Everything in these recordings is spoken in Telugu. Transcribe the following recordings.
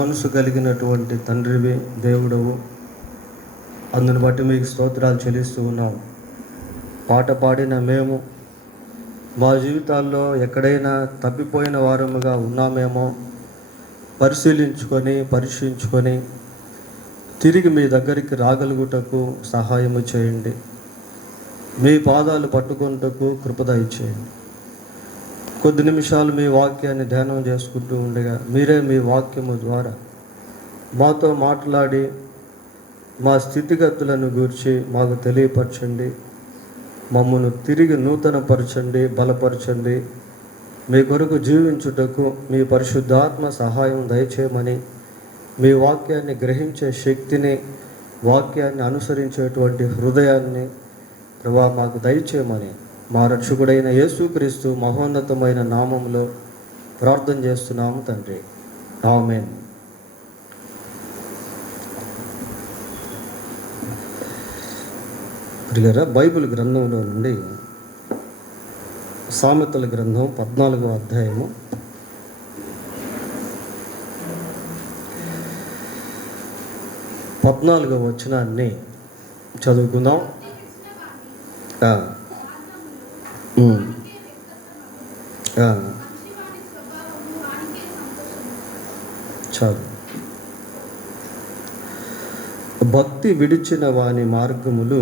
మనసు కలిగినటువంటి తండ్రివి, దేవుడవు. అందును బట్టి మీకు స్తోత్రాలు చెల్లిస్తూ ఉన్నాం. పాట పాడిన మేము మా జీవితాల్లో ఎక్కడైనా తప్పిపోయిన వారముగా ఉన్నామేమో పరీక్షించుకొని తిరిగి మీ దగ్గరికి రాగలుగుటకు సహాయము చేయండి. మీ పాదాలు పట్టుకొనుటకు కృప దయచేయండి. కొద్ది నిమిషాలు మీ వాక్యాన్ని ధ్యానం చేసుకుంటూ ఉండగా మీరే మీ వాక్యము ద్వారా మాతో మాట్లాడి మా స్థితిగతులను గూర్చి మాకు తెలియపరచండి. మమ్మల్ని తిరిగి నూతనపరచండి, బలపరచండి. మీ కొరకు జీవించుటకు మీ పరిశుద్ధాత్మ సహాయం దయచేయమని, మీ వాక్యాన్ని గ్రహించే శక్తిని, వాక్యాన్ని అనుసరించేటువంటి హృదయాన్ని ప్రభా మాకు దయచేయమని మా రక్షకుడైన యేసుక్రీస్తు మహోన్నతమైన నామములో ప్రార్థన చేస్తున్నాము తండ్రి. ఆమేన్. ప్రియులారా, బైబిల్ గ్రంథంలో నుండి సామెతల గ్రంథం 14వ అధ్యాయము 14వ వచనాన్ని చదువుకుందాం. చాలు. భక్తి విడిచిన వాని మార్గములు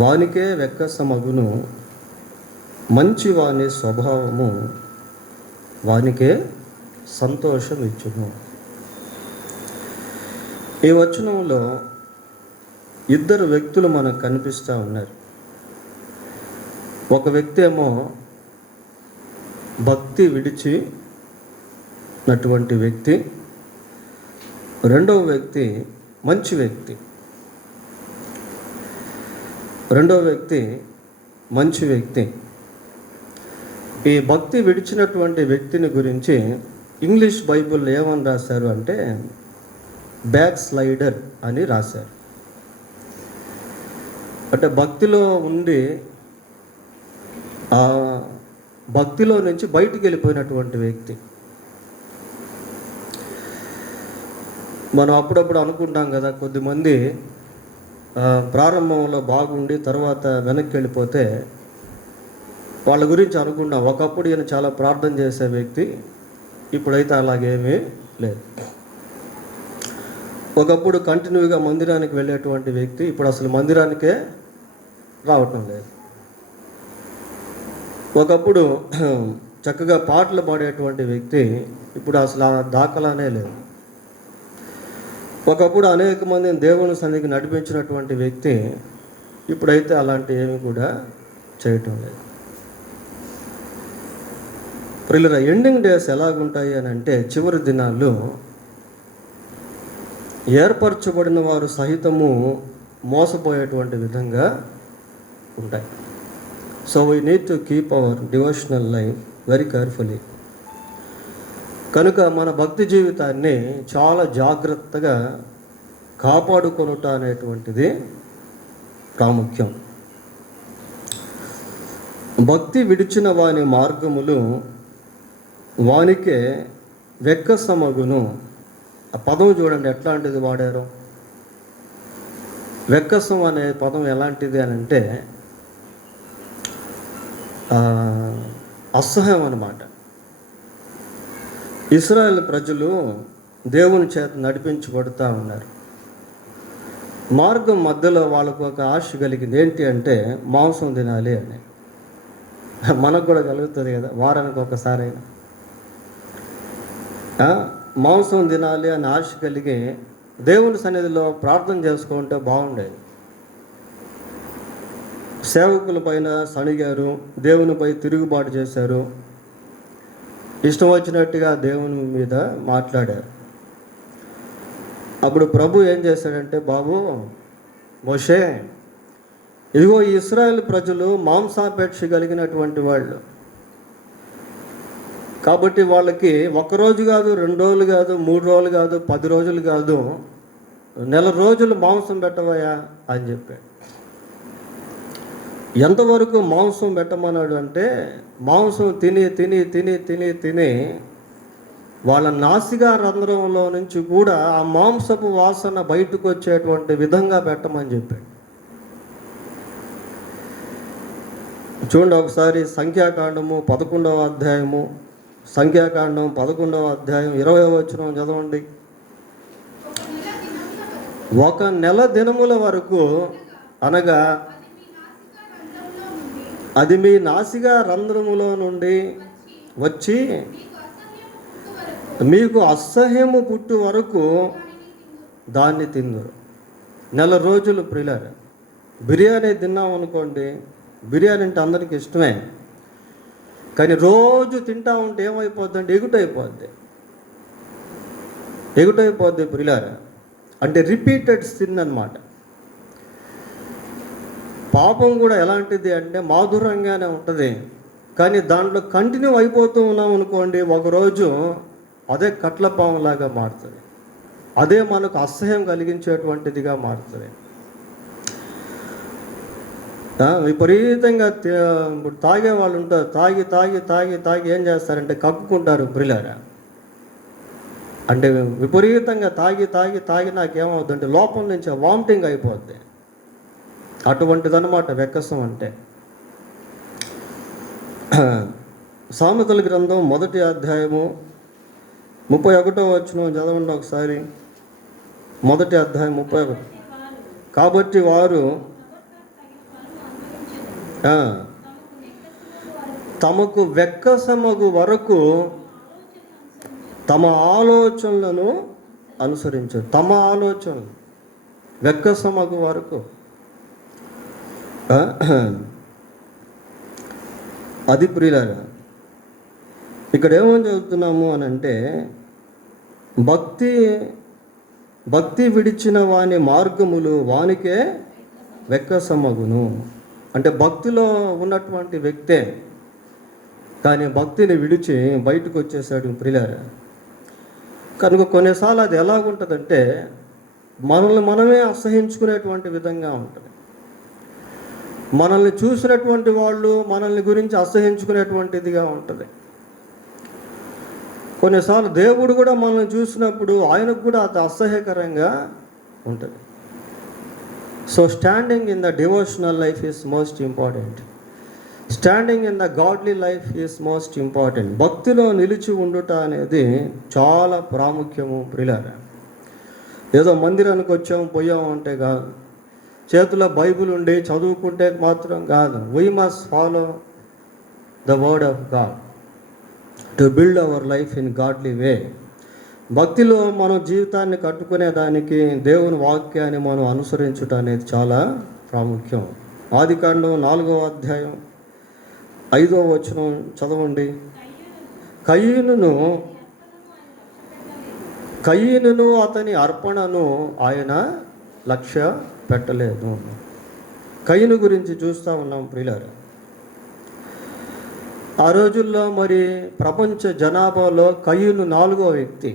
వానికే వెక్కసమగును, మంచి వాని స్వభావము వానికే సంతోషం ఇచ్చును. ఈ వచనంలో ఇద్దరు వ్యక్తులు మనకు కనిపిస్తూ ఉన్నారు. ఒక వ్యక్తి ఏమో భక్తి విడిచినటువంటి వ్యక్తి, రెండవ వ్యక్తి మంచి వ్యక్తి. ఈ భక్తి విడిచినటువంటి వ్యక్తిని గురించి ఇంగ్లీష్ బైబిల్ ఏమని రాశారు అంటే బ్యాక్ స్లైడర్ అని రాశారు. అంటే భక్తిలో ఉండి ఆ భక్తిలో నుంచి బయటికి వెళ్ళిపోయినటువంటి వ్యక్తి. మనం అప్పుడప్పుడు అనుకుంటాం కదా, కొద్దిమంది ప్రారంభంలో బాగుండి తర్వాత వెనక్కి వెళ్ళిపోతే వాళ్ళ గురించి అనుకుంటాం, ఒకప్పుడు ఈయన చాలా ప్రార్థన చేసే వ్యక్తి, ఇప్పుడైతే అలాగేమీ లేదు. ఒకప్పుడు కంటిన్యూగా మందిరానికి వెళ్ళేటువంటి వ్యక్తి ఇప్పుడు అసలు మందిరానికే రావటం లేదు. ఒకప్పుడు చక్కగా పాటలు పాడేటువంటి వ్యక్తి ఇప్పుడు అసలు ఆ దాఖలానే లేదు. ఒకప్పుడు అనేక మందిని దేవుని సన్నిధికి నడిపించినటువంటి వ్యక్తి ఇప్పుడైతే అలాంటి ఏమి కూడా చేయటం లేదు. ప్రియులారా, ఎండింగ్ డేస్ ఎలాగుంటాయి అని అంటే చివరి దినాల్లో ఏర్పరచబడిన వారు సహితము మోసపోయేటువంటి విధంగా ఉంటాయి. So we need to keep our devotional life very carefully. కనుక మన భక్తి జీవితాన్ని చాలా జాగ్రత్తగా కాపాడుకొనుట అనేటువంటిది ప్రాముఖ్యం. భక్తి విడిచిన వాని మార్గములు వానికే వెక్కసమగును. ఆ పదం చూడండి ఎట్లాంటిది వాడారు. వెక్కసం అనే పదం ఎలాంటిది అని అంటే అసహ్యం అన్నమాట. ఇశ్రాయేల్ ప్రజలు దేవుని చేత నడిపించబడుతూ ఉన్నారు. మార్గం మధ్యలో వాళ్ళకు ఒక ఆశ కలిగింది. ఏంటి అంటే మాంసం తినాలి అని. మనకు కూడా కలుగుతుంది కదా, వారానికి ఒకసారైనా మాంసం తినాలి అని ఆశ కలిగి దేవుని సన్నిధిలో ప్రార్థన చేసుకుంటే బాగుండేది. సేవకుల పైన సణిగారు, దేవునిపై తిరుగుబాటు చేశారు, ఇష్టం వచ్చినట్టుగా దేవుని మీద మాట్లాడారు. అప్పుడు ప్రభు ఏం చేశాడంటే, బాబు మోషే, ఇదిగో ఈ ఇశ్రాయేల్ ప్రజలు మాంసాపేక్ష కలిగినటువంటి వాళ్ళు కాబట్టి వాళ్ళకి 1 రోజు కాదు, 2 రోజులు కాదు, 3 రోజులు కాదు, 10 రోజులు కాదు, 1 నెల రోజులు మాంసం పెట్టవయ్యా అని చెప్పాడు. ఎంతవరకు మాంసం పెట్టమన్నాడు అంటే మాంసం తిని తిని తిని తిని తిని వాళ్ళ నాసికా రంధ్రంలో నుంచి కూడా ఆ మాంసపు వాసన బయటకు వచ్చేటువంటి విధంగా పెట్టమని చెప్పాడు. చూడండి ఒకసారి సంఖ్యాకాండము 11వ అధ్యాయము, సంఖ్యాకాండం 11వ అధ్యాయం 20వ వచనం చదవండి. 1 నెల దినముల వరకు అనగా అది మీ నాసికా రంధ్రములో నుండి వచ్చి మీకు అసహ్యము పుట్టు వరకు దాన్ని తిందురు. నెల రోజులు ప్రియులారా, బిర్యానీ తిన్నాం అనుకోండి, బిర్యానీ అంటే అందరికీ ఇష్టమే, కానీ రోజు తింటా ఉంటే ఏమైపోద్ది అంటే ఎగుటైపోద్ది ప్రియులారా. అంటే రిపీటెడ్ సిన్ అన్నమాట. పాపం కూడా ఎలాంటిది అంటే మాధురంగానే ఉంటుంది, కానీ దాంట్లో కంటిన్యూ అయిపోతూ ఉన్నాం అనుకోండి, ఒకరోజు అదే కట్లపాములాగా మారుతుంది, అదే మనకు అసహ్యం కలిగించేటువంటిదిగా మారుతుంది. విపరీతంగా ఇప్పుడు తాగే వాళ్ళు ఉంటారు, తాగి తాగి తాగి తాగి ఏం చేస్తారంటే కక్కుకుంటారు ప్రియులారా. అంటే విపరీతంగా తాగి తాగి తాగి నాకేమవుతుందంటే లోపల నుంచి వామిటింగ్ అయిపోద్ది. అటువంటిదన్నమాట వెక్కసం అంటే. సామెతల గ్రంథం 1వ అధ్యాయము 31వ వచనం చదవండి ఒకసారి. 1వ అధ్యాయం 31. కాబట్టి వారు తమకు వెక్కసమగు వరకు తమ ఆలోచనలను అనుసరించారు. తమ ఆలోచనలు వెక్కసమగు వరకు. అది ప్రియులారా, ఇక్కడ ఏమని చదువుతున్నాము అని అంటే, భక్తి విడిచిన వాని మార్గములు వానికే వెక్కసమగును. అంటే భక్తిలో ఉన్నటువంటి వ్యక్తే, కానీ భక్తిని విడిచి బయటకు వచ్చేసాడు ప్రియులారా. కనుక కొన్నిసార్లు అది ఎలాగుంటుందంటే మనల్ని మనమే అసహించుకునేటువంటి విధంగా ఉంటుంది. మనల్ని చూసినటువంటి వాళ్ళు మనల్ని గురించి అసహించుకునేటువంటిదిగా ఉంటుంది. కొన్నిసార్లు దేవుడు కూడా మనల్ని చూసినప్పుడు ఆయనకు కూడా అది అసహ్యకరంగా ఉంటుంది. So standing in the devotional life is most important. Standing in the godly life is most important. భక్తిలో నిలిచి ఉండుట అనేది చాలా ప్రాముఖ్యము ప్రియులారా. ఏదో మందిరానికి వచ్చాము పోయాము అంటే కాదు, చేతిలో బైబిల్ ఉండి చదువుకుంటే మాత్రం కాదు. We must follow the word of God to build our life in godly way. భక్తిలో మనం జీవితాన్ని కట్టుకునేదానికి దేవుని వాక్యాన్ని మనం అనుసరించుట అనేది చాలా ప్రాముఖ్యం. ఆదికాండం 4వ అధ్యాయం 5వ వచనం చదవండి. కయ్యనును అతని అర్పణను ఆయన లక్ష్య పెట్టలేదు. కయ్యను గురించి చూస్తూ ఉన్నాం ప్రియులారా. ఆ రోజుల్లో మరి ప్రపంచ జనాభాలో కయ్యను 4వ వ్యక్తి.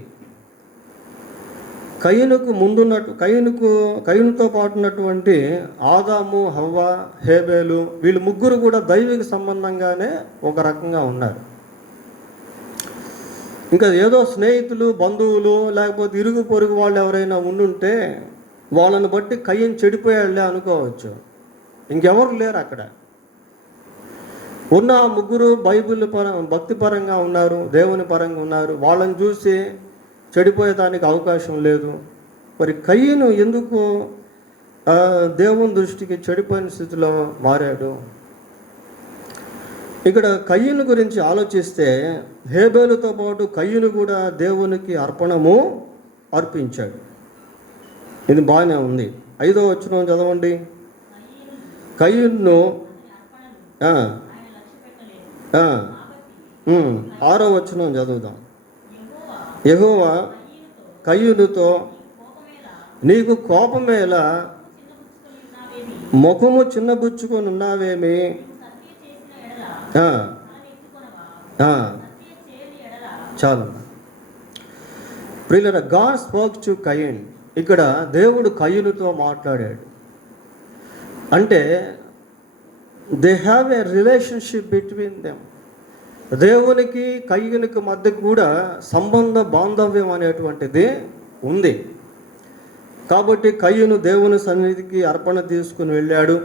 కయ్యనుతో పాటు ఉన్నటువంటి ఆదాము, హవ్వ, హేబేలు, వీళ్ళు ముగ్గురు కూడా దైవిక సంబంధంగానే ఒక రకంగా ఉన్నారు. ఇంకా ఏదో స్నేహితులు, బంధువులు, లేకపోతే ఇరుగు పొరుగు వాళ్ళు ఎవరైనా ఉండుంటే వాళ్ళని బట్టి కయ్యను చెడిపోయాళ్లే అనుకోవచ్చు. ఇంకెవరు లేరు అక్కడ. ఉన్న ముగ్గురు భక్తి పరంగా ఉన్నారు, దేవుని పరంగా ఉన్నారు. వాళ్ళని చూసి చెడిపోయేదానికి అవకాశం లేదు. మరి కయ్యను ఎందుకు దేవుని దృష్టికి చెడిపోయిన స్థితిలో మారాడు? ఇక్కడ కయ్యను గురించి ఆలోచిస్తే హేబేలుతో పాటు కయ్యను కూడా దేవునికి అర్పణము అర్పించాడు. ఇది బాగానే ఉంది. 5వ వచనం చదవండి. కయ్యను 6వ వచనం చదువుదాం. యెహోవా కయ్యనుతో నీకు కోపమేలా, ముఖము చిన్నబుచ్చుకొని ఉన్నావేమి, చాలు ప్రియులారా. God spoke to Cain. ఇక్కడ దేవుడు కయ్యనుతో మాట్లాడాడు. అంటే they have a relationship between them. దేవునికి కయ్యూనికి మధ్య కూడా సంబంధ బాంధవ్యం అనేటువంటిది ఉంది. కాబట్టి కయ్యూను దేవుని సన్నిధికి అర్పణ తీసుకుని వెళ్ళాడు.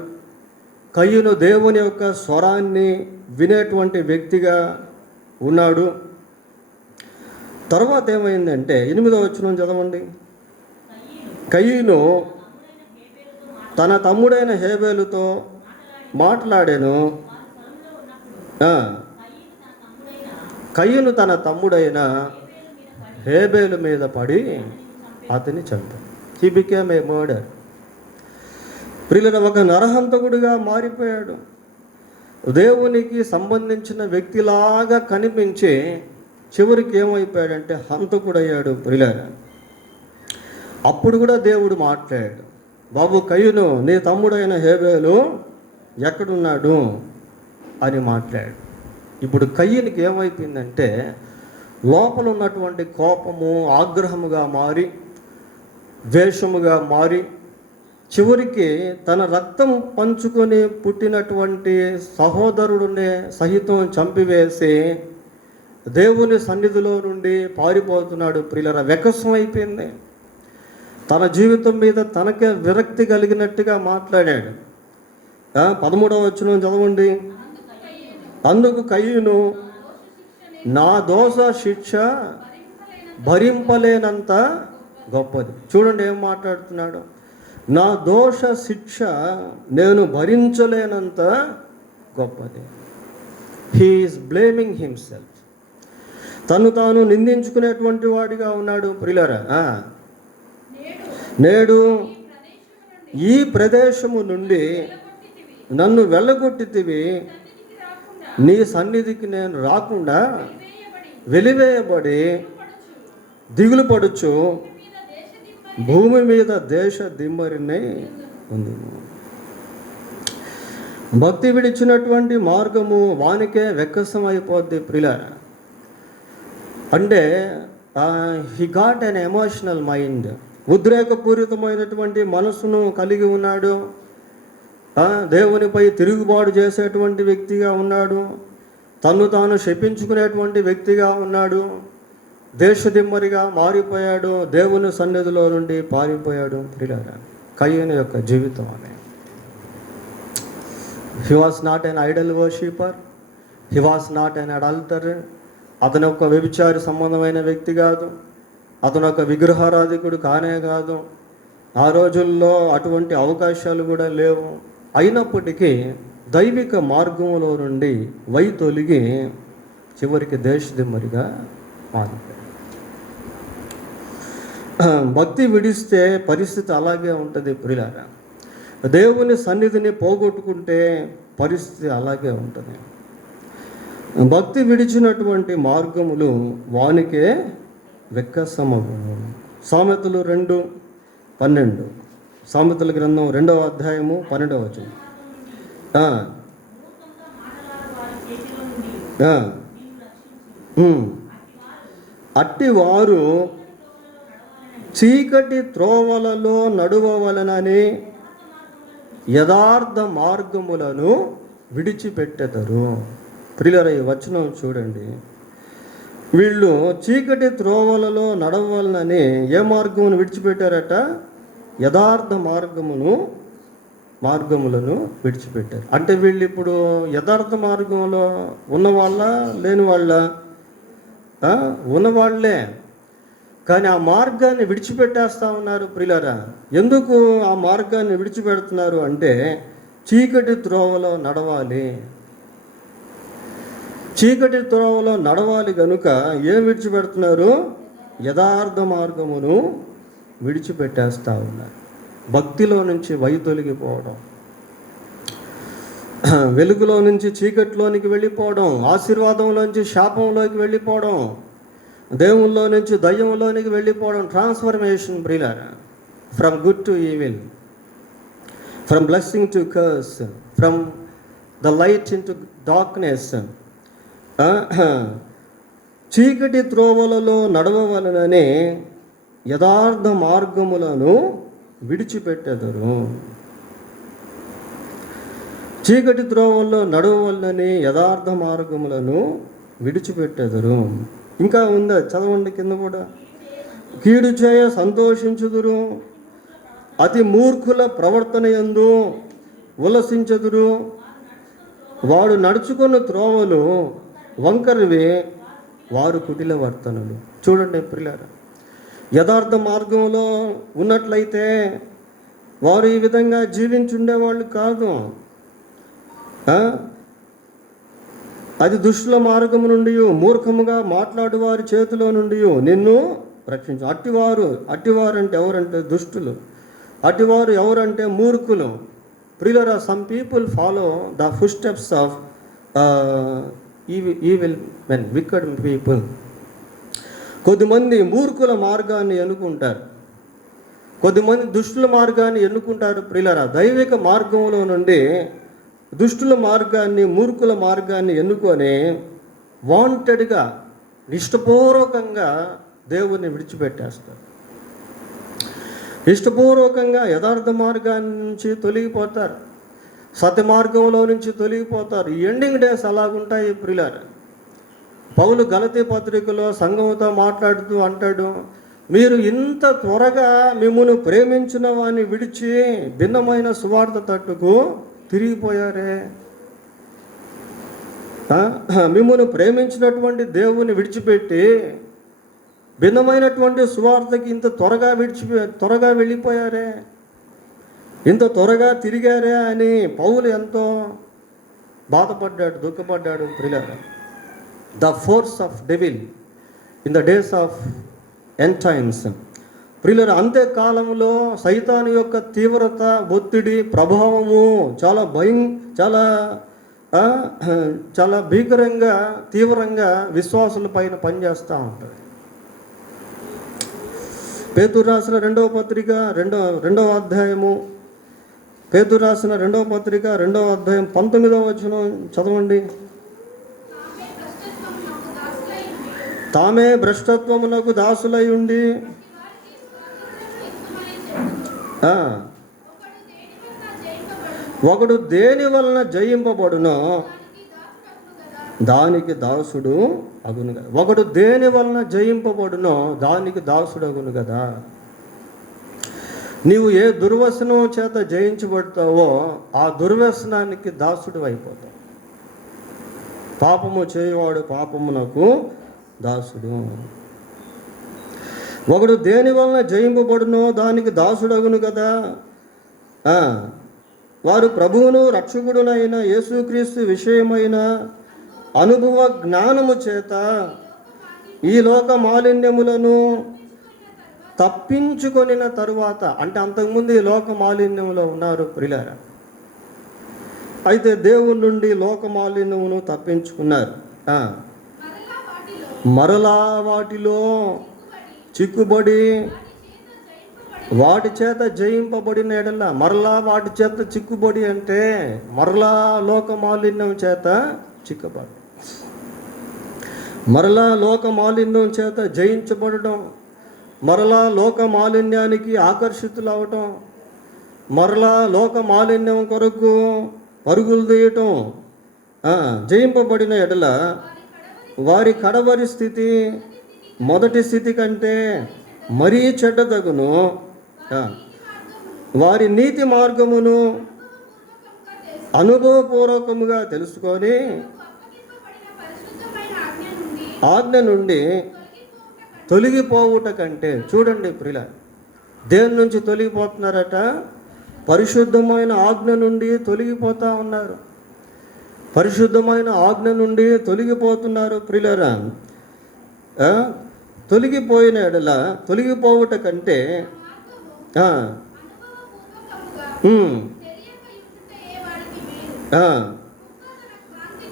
కయ్యూను దేవుని యొక్క స్వరాన్ని వినేటువంటి వ్యక్తిగా ఉన్నాడు. తర్వాత ఏమైందంటే 8వ వచనం చదవండి. కయ్యూను తన తమ్ముడైన హేబేలుతో మాట్లాడాను. కయ్యూను తన తమ్ముడైన హేబేలు మీద పడి అతన్ని చంపాడు. He became a murder. ప్రియుల ఒక నరహంతకుడిగా మారిపోయాడు. దేవునికి సంబంధించిన వ్యక్తిలాగా కనిపించి చివరికి ఏమైపోయాడంటే హంతకుడయ్యాడు. ప్రియుల అప్పుడు కూడా దేవుడు మాట్లాడాడు, బాబు కయ్యూను, నీ తమ్ముడైన హేబేలు ఎక్కడున్నాడు అని మాట్లాడాడు. ఇప్పుడు కయ్యూనికి ఏమైపోయిందంటే లోపల ఉన్నటువంటి కోపము ఆగ్రహముగా మారి ద్వేషముగా మారి చివరికి తన రక్తం పంచుకొని పుట్టినటువంటి సహోదరుడిని సహితం చంపివేసి దేవుని సన్నిధిలో నుండి పారిపోతున్నాడు. ప్రియులరా, వెకసం అయిపోయింది. తన జీవితం మీద తనకే విరక్తి కలిగినట్టుగా మాట్లాడాడు. 13వ వచనం చదవండి. అందుకు కయ్యూను, నా దోష శిక్ష భరింపలేనంత గొప్పది. చూడండి ఏం మాట్లాడుతున్నాడు. నా దోష శిక్ష నేను భరించలేనంత గొప్పది. He is blaming himself. తను తాను నిందించుకునేటువంటి వాడిగా ఉన్నాడు. ప్రియులారా, నేడు ఈ ప్రదేశము నుండి నన్ను వెళ్ళగొట్టితివి, నీ సన్నిధికి నేను రాకుండా వెలివేయబడి దిగులు పడుచు భూమి మీద దేశ దిమ్మరినై ఉంది. భక్తి విడిచినటువంటి మార్గము వానికే వెక్కసం అయిపోద్ది. ప్రియులారా, అంటే he got an emotional mind. ఉద్రేకపూరితమైనటువంటి మనసును కలిగి ఉన్నాడు. దేవునిపై తిరుగుబాటు చేసేటువంటి వ్యక్తిగా ఉన్నాడు. తను తాను శపించుకునేటువంటి వ్యక్తిగా ఉన్నాడు. దేశదిమ్మరిగా మారిపోయాడు. దేవుని సన్నిధిలో నుండి పారిపోయాడు. ప్రియులారా, కయ్యూను యొక్క జీవితం అనే. He was not an idol worshipper, he was not an adulterer. అతను ఒక వ్యభిచారి సంబంధమైన వ్యక్తి కాదు. అతను ఒక విగ్రహారాధికుడు కానే కాదు. ఆ రోజుల్లో అటువంటి అవకాశాలు కూడా లేవు. అయినప్పటికీ దైవిక మార్గంలో నుండి వైతొలిగి చివరికి దేశదిమ్మరిగా మారిపోయాడు. భక్తి విడిస్తే పరిస్థితి అలాగే ఉంటుంది. ప్రియులారా, దేవుని సన్నిధిని పోగొట్టుకుంటే పరిస్థితి అలాగే ఉంటుంది. భక్తి విడిచినటువంటి మార్గములు వానికే వెక్కసమగును. సామెతలు 2:12. సామెతల గ్రంథం 2వ అధ్యాయము 12వ వచనం. అట్టివారు చీకటి త్రోవలలో నడువవలనని యథార్థ మార్గములను విడిచిపెట్టెదరు. ప్రియులారా, ఈ వచనం చూడండి. వీళ్ళు చీకటి త్రోవలలో నడవలనని ఏ మార్గమును విడిచిపెట్టారట? యథార్థ మార్గములను విడిచిపెట్టారు. అంటే వీళ్ళు ఇప్పుడు యథార్థ మార్గంలో ఉన్నవాళ్ళ లేని వాళ్ళ? ఉన్నవాళ్లే, కానీ ఆ మార్గాన్ని విడిచిపెట్టేస్తూ ఉన్నారు. ప్రియులారా, ఎందుకు ఆ మార్గాన్ని విడిచిపెడుతున్నారు అంటే చీకటి త్రోవలో నడవాలి. చీకటి త్రోవలో నడవాలి కనుక ఏం విడిచిపెడుతున్నారు? యథార్థ మార్గమును విడిచిపెట్టేస్తూ ఉన్నారు. భక్తిలో నుంచి వైతొలిగిపోవడం, వెలుగులో నుంచి చీకటిలోనికి వెళ్ళిపోవడం, ఆశీర్వాదంలోంచి శాపంలోకి వెళ్ళిపోవడం, దేవుల్లో నుంచి దయ్యంలోనికి వెళ్ళిపోవడం. ట్రాన్స్ఫర్మేషన్ ప్రియులారా, from good to evil, from blessing to curse, from the light in to darkness. చీకటి త్రోవలలో నడవవలనని యథార్థ మార్గములను విడిచిపెట్టెదరు. చీకటి త్రోవల్లో నడవవలనని యథార్థ మార్గములను విడిచిపెట్టెదరు. ఇంకా ఉందా, చదవండి కింద కూడా. కీడు చేయ సంతోషించుదురు, అతి మూర్ఖుల ప్రవర్తన యందు ఉల్లసించుదురు. వాడు నడుచుకున్న త్రోవలు వంకరవి, వారు కుటిల వర్తనలు. చూడండి ప్రియులారా, యథార్థ మార్గంలో ఉన్నట్లయితే వారు ఈ విధంగా జీవించుండేవాళ్ళు కాదు. అది దుష్టుల మార్గము నుండి, మూర్ఖముగా మాట్లాడు వారి చేతిలో నుండి నిన్ను రక్షించు. అట్టివారు అంటే ఎవరంటే దుష్టులు. అట్టివారు ఎవరంటే మూర్ఖులు. ప్రియులారా, some people follow the foot steps of evil men, wicked people. కొద్దిమంది మూర్ఖుల మార్గాన్ని ఎన్నుకుంటారు, కొద్దిమంది దుష్టుల మార్గాన్ని ఎన్నుకుంటారు. ప్రియులారా, దైవిక మార్గంలో నుండి దుష్టుల మార్గాన్ని, మూర్ఖుల మార్గాన్ని ఎన్నుకొని వాంటెడ్గా, ఇష్టపూర్వకంగా దేవుణ్ణి విడిచిపెట్టేస్తారు. ఇష్టపూర్వకంగా యథార్థ మార్గాన్ని నుంచి తొలగిపోతారు, సత్య మార్గంలో నుంచి తొలగిపోతారు. ఈ ఎండింగ్ డేస్ అలాగుంటాయి ప్రియులారా. పౌలు గలతీ పత్రికలో సంఘంతో మాట్లాడుతూ అంటాడు, మీరు ఇంత త్వరగా మిమ్మును ప్రేమించిన వాడిని విడిచి భిన్నమైన సువార్త తట్టుకు తిరిగిపోయారే. మిమ్మును ప్రేమించినటువంటి దేవుని విడిచిపెట్టి భిన్నమైనటువంటి సువార్తకి ఇంత త్వరగా వెళ్ళిపోయారే, ఇంత త్వరగా తిరిగారే అని పౌలు ఎంతో బాధపడ్డాడు, దుఃఖపడ్డాడు. ప్రియులారా, the force of devil in the days of end times. ప్రియులారా, అంత్యకాలంలో సైతాను యొక్క తీవ్రత, ఒత్తిడి, ప్రభావము చాలా భీకరంగా, తీవ్రంగా విశ్వాసుల పైన పనిచేస్తూ ఉంటుంది. పేతురు రాసిన రెండవ పత్రిక రెండవ అధ్యాయము, పేతురు రాసిన రెండవ పత్రిక 2వ అధ్యాయం 19వ వచనం చదవండి. తామే భ్రష్టత్వమునకు దాసులై ఉండి ఒకడు దేని వలన జయింపబడునో దానికి దాసుడు అగును కదా. ఒకడు దేని వలన జయింపబడునో దానికి దాసుడు అగును కదా. నీవు ఏ దుర్వ్యసనం చేత జయించబడతావో ఆ దుర్వ్యసనానికి దాసుడు అయిపోతావు. పాపము చేయవాడు పాపమునకు దాసుడు. ఒకడు దేని వలన జయింపబడునో దానికి దాసుడగును కదా. వారు ప్రభువును రక్షకుడునైన యేసుక్రీస్తు విషయమైన అనుభవ జ్ఞానము చేత ఈ లోక మాలిన్యములను తప్పించుకొనిన తరువాత, అంటే అంతకుముందు ఈ లోక మాలిన్యములో ఉన్నారు ప్రియులారా. అయితే దేవుని నుండి లోక మాలిన్యమును తప్పించుకున్నారు. మరలా వాటిలో చిక్కుబడి వాటి చేత జయింపబడిన ఎడల, మరలా వాటి చేత చిక్కుబడి అంటే మరలా లోక మాలిన్యం చేత చిక్కబడి, మరలా లోక మాలిన్యం చేత జయించబడటం, మరలా లోక మాలిన్యానికి ఆకర్షితులు అవటం, మరలా లోక మాలిన్యం కొరకు పరుగులు తీయటం, జయింపబడిన ఎడల వారి కడవరి స్థితి మొదటి స్థితి కంటే మరీ చెడ్డదగును. వారి నీతి మార్గమును అనుభవపూర్వకముగా తెలుసుకొని ఆజ్ఞ నుండి తొలగిపోవుట కంటే. చూడండి ప్రియుల, దేని నుంచి తొలగిపోతున్నారట? పరిశుద్ధమైన ఆజ్ఞ నుండి తొలగిపోతూ ఉన్నారు. పరిశుద్ధమైన ఆజ్ఞ నుండి తొలగిపోతున్నారు ప్రియులరా. తొలగిపోయిన ఎడల తొలగిపోవుట కంటే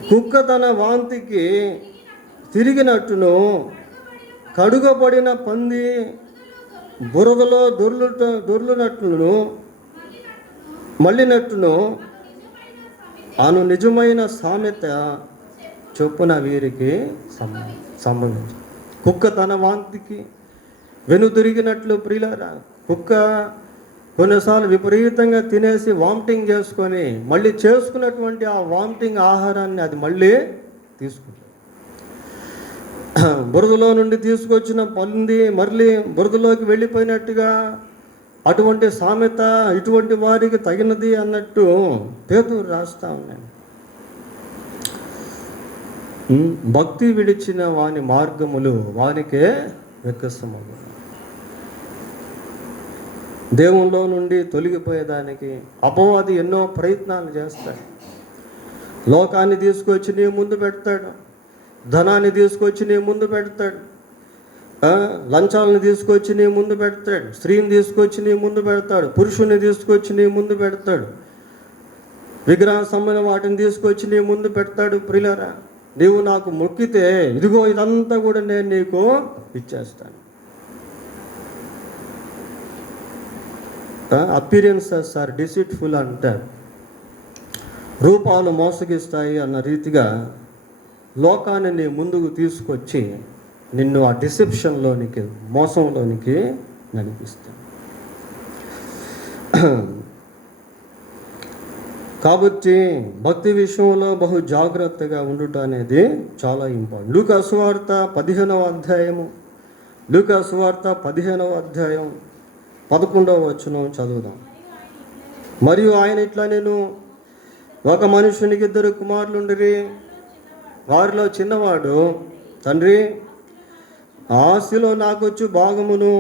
కుక్క తన వాంతికి తిరిగినట్టును, కడుగబడిన పంది బురదలో దొర్లునట్లును మళ్ళినట్టును అను నిజమైన సామెత చొప్పున వీరికి సంబంధించి. కుక్క తన వాంతికి వెనుదిరిగినట్లు ప్రియులారా. కుక్క కొన్నిసార్లు విపరీతంగా తినేసి వామిటింగ్ చేసుకొని మళ్ళీ చేసుకున్నటువంటి ఆ వామిటింగ్ ఆహారాన్ని అది మళ్ళీ తీసుకుంటుంది. బురదలో నుండి తీసుకొచ్చిన పంది మళ్ళీ బురదలోకి వెళ్ళిపోయినట్టుగా అటువంటి సామెత ఇటువంటి వారికి తగినది అన్నట్టు పేతురు రాస్తా ఉన్నాను. భక్తి విడిచిన వాని మార్గములు వానికే వెక్కసమగు. దేవునిలో నుండి తొలగిపోయేదానికి అపవాది ఎన్నో ప్రయత్నాలు చేస్తాడు. లోకాన్ని తీసుకొచ్చి నీ ముందు పెడతాడు, ధనాన్ని తీసుకొచ్చి నీ ముందు పెడతాడు, లంచాలను తీసుకొచ్చి నీ ముందు పెడతాడు, స్త్రీని తీసుకొచ్చి నీ ముందు పెడతాడు, పురుషుని తీసుకొచ్చి నీ ముందు పెడతాడు, విగ్రహ సంబంధం వాటిని తీసుకొచ్చి నీ ముందు పెడతాడు. ప్రియులారా, నీవు నాకు మొక్కితే ఇదిగో ఇదంతా కూడా నేను నీకు ఇచ్చేస్తాను. అపిరియన్సెస్ ఆర్ డిసీట్ఫుల్ అంటారు. రూపాలు మోసగిస్తాయి అన్న రీతిగా లోకాన్ని నీ ముందుకు తీసుకొచ్చి నిన్ను ఆ డిసెప్షన్లోనికి, మోసంలోనికి నడిపిస్తాను. కాబట్టి భక్తి విషయంలో బహు జాగ్రత్తగా ఉండుట అనేది చాలా ఇంపార్టెంట్. లూకా సువార్త 15వ అధ్యాయము, లూకా సువార్త 15వ అధ్యాయం 11వ వచనం చదువుదాం. మరియు ఆయన ఇట్లా, నేను ఒక మనుషునికి 2 కుమారులుండిరి. వారిలో చిన్నవాడు, తండ్రి ఆస్తిలో నాకొచ్చు భాగమును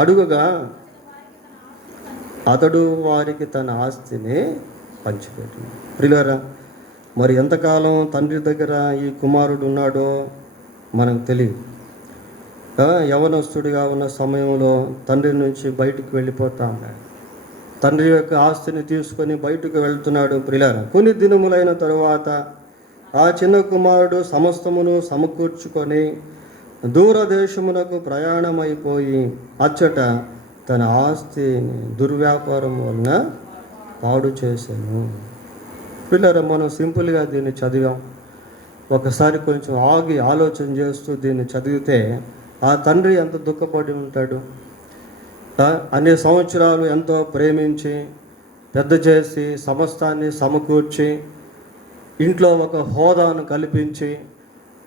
అడుగగా అతడు వారికి తన ఆస్తిని పంచిపెట్టినాడు. ప్రియులారా, మరి ఎంతకాలం తండ్రి దగ్గర ఈ కుమారుడు ఉన్నాడో మనకు తెలియదు. యవనస్తుడిగా ఉన్న సమయంలో తండ్రి నుంచి బయటికి వెళ్ళిపోతా ఉన్నాడు. తండ్రి యొక్క ఆస్తిని తీసుకొని బయటకు వెళ్తున్నాడు. ప్రియులారా, కొన్ని దినములైన తరువాత ఆ చిన్న కుమారుడు సమస్తమును సమకూర్చుకొని దూరదేశమునకు ప్రయాణమైపోయి అచ్చట తన ఆస్తిని దుర్వ్యాపారం వలన పాడు చేశాను. పిల్లరా, మనం సింపుల్గా దీన్ని చదివాం. ఒకసారి కొంచెం ఆగి ఆలోచన చేస్తూ దీన్ని చదివితే ఆ తండ్రి ఎంత దుఃఖపడి ఉంటాడు. అన్ని సంవత్సరాలు ఎంతో ప్రేమించి పెద్ద చేసి సమస్తాన్ని సమకూర్చి ఇంట్లో ఒక హోదాను కల్పించి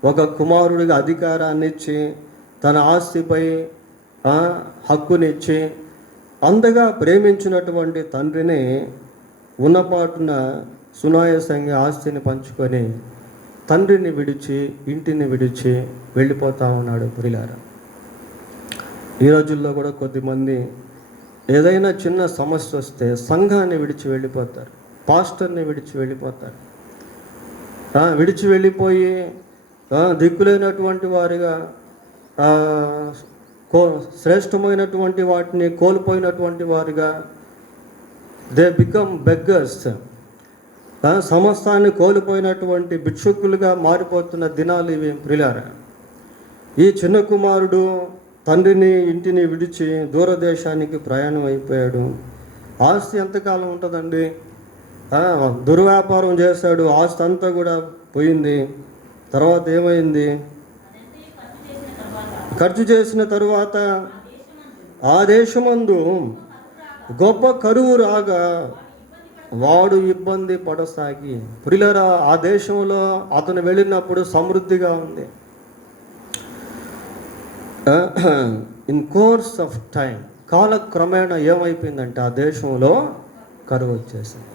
ఒక కుమారుడికి అధికారాన్ని ఇచ్చి తన ఆస్తిపై హక్కునిచ్చి అంతగా ప్రేమించినటువంటి తండ్రిని ఉన్నపాటున సునాయాసంగా ఆస్తిని పంచుకొని తండ్రిని విడిచి ఇంటిని విడిచి వెళ్ళిపోతూ ఉన్నాడు. ప్రియులారా, ఈ రోజుల్లో కూడా కొద్దిమంది ఏదైనా చిన్న సమస్య వస్తే సంఘాన్ని విడిచి వెళ్ళిపోతారు, పాస్టర్ని విడిచి వెళ్ళిపోతారు. విడిచి వెళ్ళిపోయి దిక్కులేనటువంటి వారిగా శ్రేష్టమైనటువంటి వాటిని కోల్పోయినటువంటి వారిగా దే బికమ్ బెగ్గర్స్. సమస్తాన్ని కోల్పోయినటువంటి భిక్షుకులుగా మారిపోతున్న దినాలు ఇవి. ప్రియులారా, ఈ చిన్న కుమారుడు తండ్రిని ఇంటిని విడిచి దూరదేశానికి ప్రయాణం అయిపోయాడు. ఆస్తి ఎంతకాలం ఉంటుందండి? దుర్వ్యాపారం చేశాడు, ఆస్తి అంతా కూడా పోయింది. తర్వాత ఏమైంది? ఖర్చు చేసిన తరువాత ఆ దేశమందు గొప్ప కరువు రాగా వాడు ఇబ్బంది పడసాగి. ప్రియులారా, ఆ దేశంలో అతను వెళ్ళినప్పుడు సమృద్ధిగా ఉంది. ఇన్ కోర్స్ ఆఫ్ టైం, కాలక్రమేణా ఏమైపోయిందంటే ఆ దేశంలో కరువు వచ్చేసింది.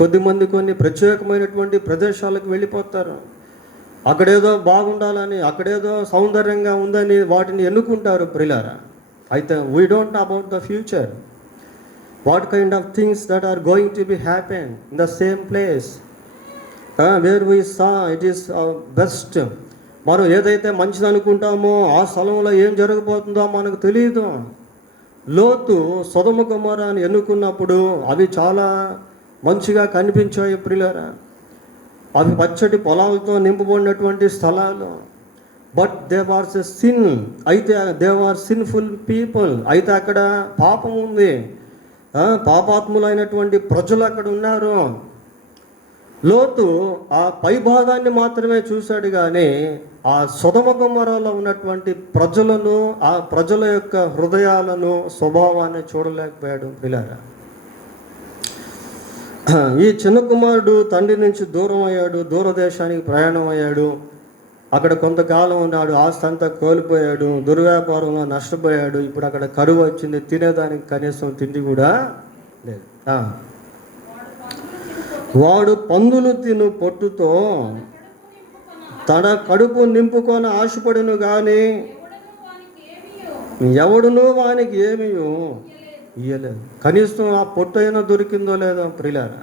కొద్దిమంది కొన్ని ప్రత్యేకమైనటువంటి ప్రదేశాలకు వెళ్ళిపోతారు. అక్కడేదో బాగుండాలని, అక్కడేదో సౌందర్యంగా ఉందని వాటిని ఎన్నుకుంటారు. ప్రియులారా, అయితే we don't know about the future, what kind of things that are going to be happen in the same place where we saw it is best. మనం ఏదైతే మంచిది అనుకుంటామో ఆ స్థలంలో ఏం జరగబోతుందో మనకు తెలియదు. లోతు సొదొమ గొమొర్రాని ఎన్నుకున్నప్పుడు అవి చాలా మంచిగా కనిపించాయి. ప్రియులారా, అవి పచ్చటి పొలాలతో నింపబడినటువంటి స్థలాలు. But they wars a sin, అయితే దే ఆర్ సిన్ఫుల్ పీపుల్, అయితే అక్కడ పాపం ఉంది, పాపాత్ములైనటువంటి ప్రజలు అక్కడ ఉన్నారు. లోతు ఆ పై భాగాన్ని మాత్రమే చూశాడు, కానీ ఆ సొదొమ గొమొర్రాలో ఉన్నటువంటి ప్రజలను, ఆ ప్రజల యొక్క హృదయాలను, స్వభావాన్ని చూడలేకపోయాడు. ప్రియులారా, ఈ చిన్న కుమారుడు తండ్రి నుంచి దూరం అయ్యాడు, దూరదేశానికి ప్రయాణం అయ్యాడు. అక్కడ కొంతకాలం ఉన్నాడు, ఆస్తి అంతా కోల్పోయాడు, దుర్వ్యాపారంలో నష్టపోయాడు. ఇప్పుడు అక్కడ కరువు వచ్చింది, తినేదానికి కనీసం తిండి కూడా లేదు. వాడు పందులు తిను పొట్టుతో తన కడుపు నింపుకొని ఆశపడును కానీ ఎవడునూ వానికి ఏమీ ఇయ్యలేదు. కనీసం ఆ పొట్టు అయినా దొరికిందో లేదో ప్రియులారా,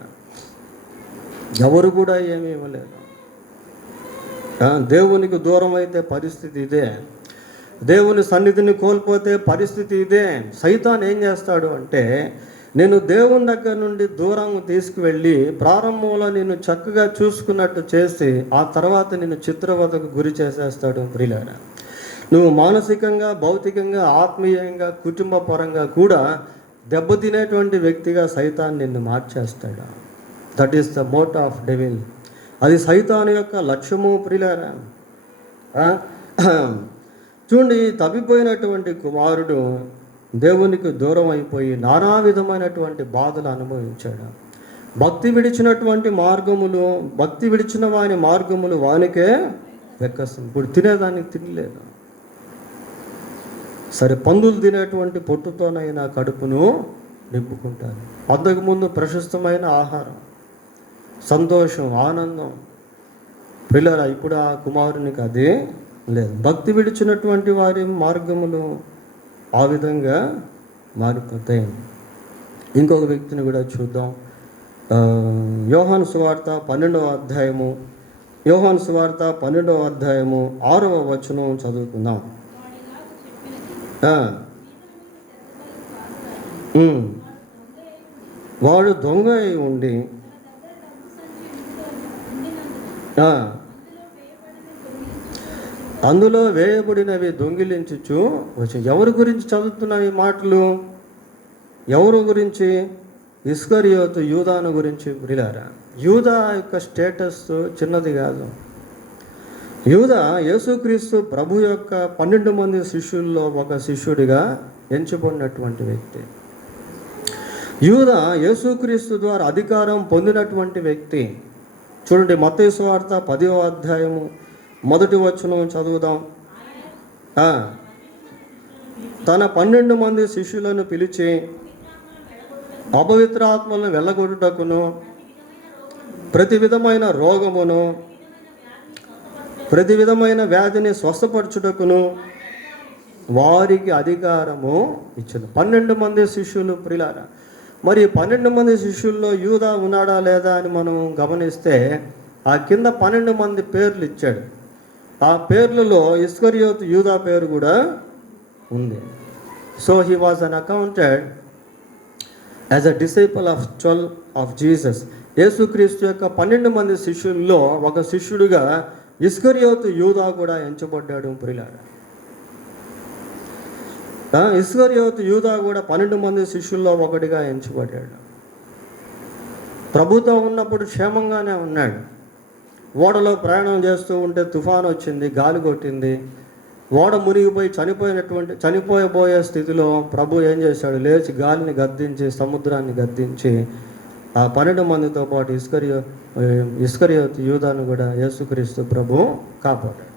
ఎవరు కూడా ఏమీ ఇవ్వలేదు. దేవునికి దూరం అయితే పరిస్థితి ఇదే, దేవుని సన్నిధిని కోల్పోతే పరిస్థితి ఇదే. సైతాన్ ఏం చేస్తాడు అంటే, నేను దేవుని దగ్గర నుండి దూరం తీసుకువెళ్ళి ప్రారంభంలో నేను చక్కగా చూసుకున్నట్టు చేసి ఆ తర్వాత నేను చిత్రవదకు గురి చేసేస్తాడు ప్రియులారా. నువ్వు మానసికంగా, భౌతికంగా, ఆత్మీయంగా, కుటుంబ పరంగా కూడా దెబ్బతినేటువంటి వ్యక్తిగా సైతాన్ నిన్ను మార్చేస్తాడు. That is the motive of devil. అది సైతాను యొక్క లక్ష్యము ప్రియులారా. చూడండి, తప్పిపోయినటువంటి కుమారుడు దేవునికి దూరం అయిపోయి నానా విధమైనటువంటి బాధలు అనుభవించాడు. భక్తి విడిచిన వాని మార్గములు వానికే వెక్కస్తుంది. ఇప్పుడు తినేదానికి తినలేదు. సరే, పందులు తినేటువంటి పొట్టుతోనైనా కడుపును నింపుకుంటారు. అంతకుముందు ప్రశస్తమైన ఆహారం, సంతోషం, ఆనందం. పిల్లరా, ఇప్పుడు ఆ కుమారునికి అదే లేదు. భక్తి విడిచినటువంటి వారి మార్గములు ఆ విధంగా మారిపోతాయి. ఇంకొక వ్యక్తిని కూడా చూద్దాం. యోహాను సువార్త 12వ అధ్యాయము 6వ వచనం చదువుకుందాం. వాడు దొంగ అయి ఉండి అందులో వేయబడినవి దొంగిలించుచు వచ్చి. ఎవరి గురించి చదువుతున్నావు ఈ మాటలు? ఎవరు గురించి? ఇస్కరియోతు, యూదాను గురించి ప్రియులారా. యూదా యొక్క స్టేటస్ చిన్నది కాదు. యూదా యేసుక్రీస్తు ప్రభు యొక్క 12 మంది శిష్యుల్లో ఒక శిష్యుడిగా ఎంచుకున్నటువంటి వ్యక్తి. యూదా యేసుక్రీస్తు ద్వారా అధికారం పొందినటువంటి వ్యక్తి. చూడండి, మత్తయి సువార్త 10వ అధ్యాయము 1వ వచనం చదువుదాం. తన 12 మంది శిష్యులను పిలిచి అపవిత్రాత్మలను వెళ్ళగొట్టుటకును, ప్రతి విధమైన రోగమును, ప్రతి విధమైన వ్యాధిని స్వస్థపరచుటకును వారికి అధికారము ఇచ్చింది. 12 మంది శిష్యులు ప్రియులారా. మరి 12 మంది శిష్యుల్లో యూదా ఉన్నాడా లేదా అని మనం గమనిస్తే ఆ కింద 12 మంది పేర్లు ఇచ్చాడు. ఆ పేర్లలో ఇస్కరియోతు యూదా పేరు కూడా ఉంది. So he was an accounted as a disciple of 12 of Jesus. యేసుక్రీస్తు యొక్క 12 మంది శిష్యుల్లో ఒక శిష్యుడిగా ఇస్కరియోతు యూదా కూడా ఎంచబడ్డాడు ప్రియులారా. ఇస్కరియోతు యూదా కూడా 12 మంది శిష్యుల్లో ఒకటిగా ఎంచబడ్డాడు. ప్రభుతో ఉన్నప్పుడు క్షేమంగానే ఉన్నాడు. ఓడలో ప్రయాణం చేస్తూ ఉంటే తుఫాను వచ్చింది, గాలి కొట్టింది, ఓడ మునిగిపోయి చనిపోయబోయే స్థితిలో ప్రభు ఏం చేశాడు? లేచి గాలిని గద్దించి, సముద్రాన్ని గద్దించి ఆ 12 మందితో పాటు ఇస్కరియోతు యూదాను కూడా యేసుక్రీస్తు ప్రభు కాపాడాడు.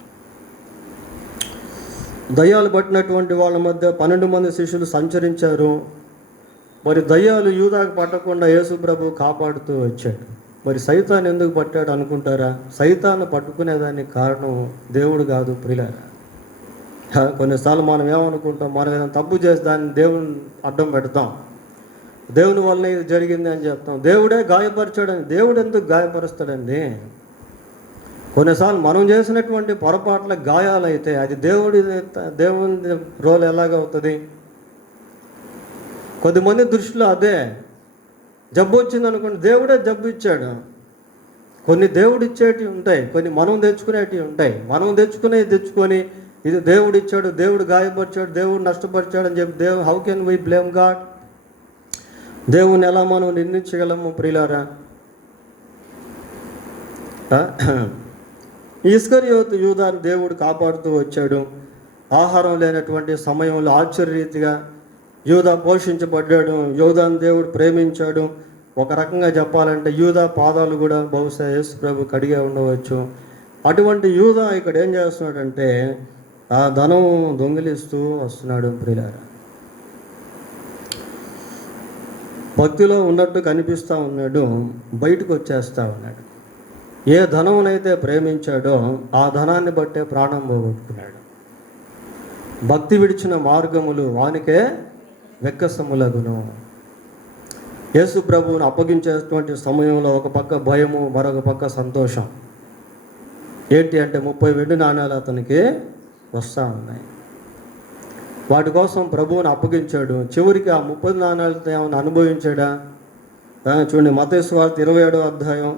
దయ్యాలు పట్టినటువంటి వాళ్ళ మధ్య 12 మంది శిష్యులు సంచరించారు. మరి దయ్యాలు యూదాకు పట్టకుండా యేసు ప్రభు కాపాడుతూ వచ్చాడు. మరి సైతాన్ ఎందుకు పట్టాడు అనుకుంటారా? సైతాన్ని పట్టుకునేదానికి కారణం దేవుడు కాదు ప్రియులారా. కొన్నిసార్లు మనం ఏమనుకుంటాం, మనం ఏదైనా తప్పు చేసి దాన్ని దేవుని అడ్డం పెడతాం. దేవుని వల్ల ఇది జరిగింది అని చెప్తాం. దేవుడే గాయపరిచాడని. దేవుడు ఎందుకు గాయపరుస్తాడండి? కొన్నిసార్లు మనం చేసినటువంటి పొరపాట్ల గాయాలైతే అది దేవుని రోల్ ఎలాగవుతుంది? కొద్దిమంది దృష్టిలో అదే. జబ్బు వచ్చింది అనుకోండి, దేవుడే జబ్బు ఇచ్చాడు. కొన్ని దేవుడు ఇచ్చేటివి ఉంటాయి, కొన్ని మనం తెచ్చుకునేటివి ఉంటాయి. మనం తెచ్చుకొని ఇది దేవుడు ఇచ్చాడు, దేవుడు గాయపరిచాడు, దేవుడు నష్టపరిచాడు అని చెప్పి how can we blame God? దేవుని ఎలా మనం నిందించగలము ప్రియులారా? ఇస్కరియోతు యూదాను దేవుడు కాపాడుతూ వచ్చాడు. ఆహారం లేనటువంటి సమయంలో ఆశ్చర్యరీతిగా యూదా పోషించబడ్డాడు. యూదాను దేవుడు ప్రేమించాడు. ఒక రకంగా చెప్పాలంటే యూదా పాదాలు కూడా బహుశా యేసు ప్రభు కడిగే ఉండవచ్చు. అటువంటి యూదా ఇక్కడ ఏం చేస్తున్నాడంటే ఆ ధనం దొంగిలిస్తూ వస్తున్నాడు ప్రియులారా. భక్తిలో ఉన్నట్టు కనిపిస్తూ ఉన్నాడు, బయటకు వచ్చేస్తూ ఉన్నాడు. ఏ ధనమునైతే ప్రేమించాడో ఆ ధనాన్ని బట్టే ప్రాణం పోగొట్టుకున్నాడు. భక్తి విడిచిన మార్గములు వానికే వెక్కసములగును. యేసు ప్రభువును అప్పగించేటువంటి సమయంలో ఒక పక్క భయము, మరొక పక్క సంతోషం. ఏంటి అంటే 30 వెండి నాణ్యాలు అతనికి వస్తూ ఉన్నాయి. వాటి కోసం ప్రభువుని అప్పగించాడు. చివరికి ఆ 30 నాణ్యాలతో ఏమైనా అనుభవించాడా? చూడండి, మత్తయి సువార్త 27వ అధ్యాయం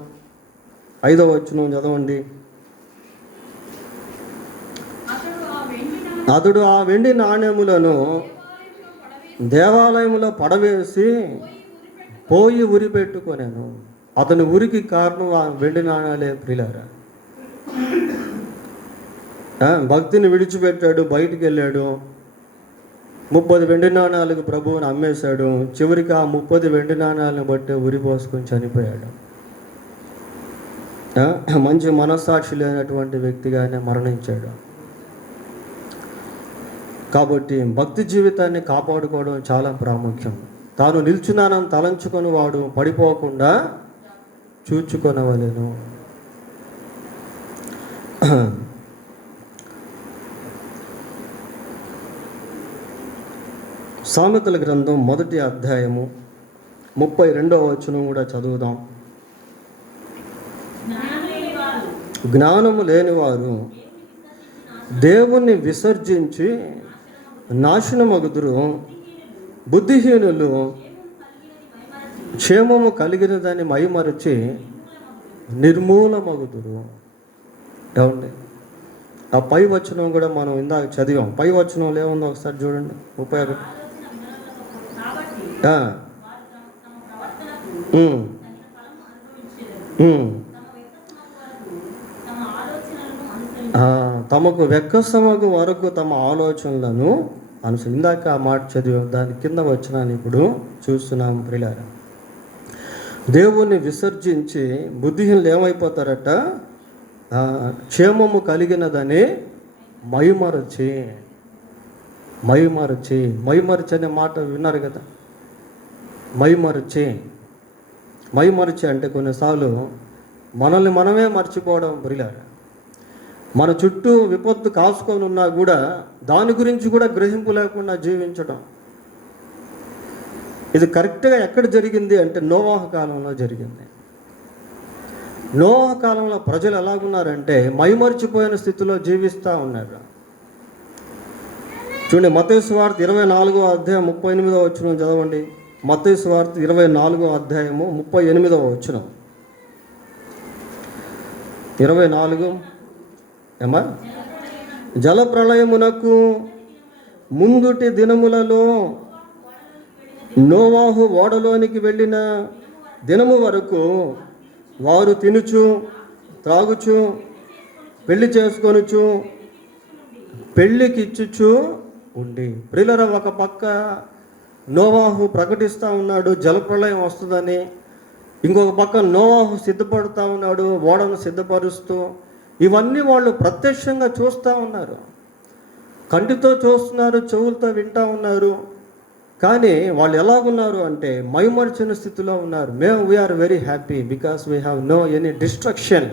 5వ వచనం చదవండి. అతడు ఆ వెండి నాణ్యములను దేవాలయంలో పడవేసి పోయి ఉరి పెట్టుకొనేను. అతని ఉరికి కారణం ఆ వెండి నాణ్యాలే ప్రియులారా. భక్తిని విడిచిపెట్టాడు, బయటికి వెళ్ళాడు, 30 వెండి నాణ్యాలకు ప్రభువుని అమ్మేశాడు. చివరికి ఆ 30 వెండి నాణ్యాలను బట్టి ఉరి పోసుకొని చనిపోయాడు. మంచి మనస్సాక్షి లేనటువంటి వ్యక్తిగానే మరణించాడు. కాబట్టి భక్తి జీవితాన్ని కాపాడుకోవడం చాలా ప్రాముఖ్యం. తాను నిల్చున్నానని తలంచుకొని వాడు పడిపోకుండా చూచుకొనవలెను. సామెతల గ్రంథం 1వ అధ్యాయము 32వ వచనం కూడా చదువుదాం. జ్ఞానము లేనివారు దేవుణ్ణి విసర్జించి నాశనమగుదురు, బుద్ధిహీనులు క్షేమము కలిగినదని మైమరచి నిర్మూలమగుదురు. ఏమండి, ఆ పై వచనం కూడా మనం ఇందాక చదివాం. పై వచనంలో ఏముందో ఒకసారి చూడండి. 31. తమకు వెక్కసమగు వరకు తమ ఆలోచనలను ఇందాక ఆ మాట చదివాం, దాని కింద వచనాన్ని ఇప్పుడు చూస్తున్నాం ప్రియులారా. దేవుణ్ణి విసర్జించి బుద్ధిహీనులు ఏమైపోతారట? క్షేమము కలిగినదని మైమరచి అనే మాట విన్నారు కదా. మైమరచి అంటే కొన్నిసార్లు మనల్ని మనమే మర్చిపోవడం ప్రియులారా. మన చుట్టూ విపత్తు కాసుకొని ఉన్నా కూడా దాని గురించి కూడా గ్రహింపు లేకుండా జీవించడం. ఇది కరెక్ట్గా ఎక్కడ జరిగింది అంటే నోవాహు కాలంలో జరిగింది. నోవాహు కాలంలో ప్రజలు ఎలాగున్నారంటే మైమర్చిపోయిన స్థితిలో జీవిస్తూ ఉన్నారు. చూడండి, మత్తయి సువార్త 24వ అధ్యాయం 38వ వచనం చదవండి. మత్తయి సువార్త 24వ అధ్యాయము 38వ వచనం. 24 ఏమా? జలప్రళయమునకు ముందుటి దినములలో నోవాహు ఓడలోనికి వెళ్ళిన దినము వరకు వారు తినుచు త్రాగుచు పెళ్లి చేసుకొనుచు పెళ్ళికిచ్చుచు ఉండి. ప్రియులారా, ఒక పక్క నోవాహు ప్రకటిస్తూ ఉన్నాడు జలప్రళయం వస్తుందని, ఇంకొక పక్క నోవాహు సిద్ధపడుతూ ఉన్నాడు, ఓడను సిద్ధపరుస్తూ. ఇవన్నీ వాళ్ళు ప్రత్యక్షంగా చూస్తూ ఉన్నారు, కంటితో చూస్తున్నారు, చెవులతో వింటూ ఉన్నారు. కానీ వాళ్ళు ఎలాగున్నారు అంటే మైమర్చిన స్థితిలో ఉన్నారు. We are very happy because we have no any destruction.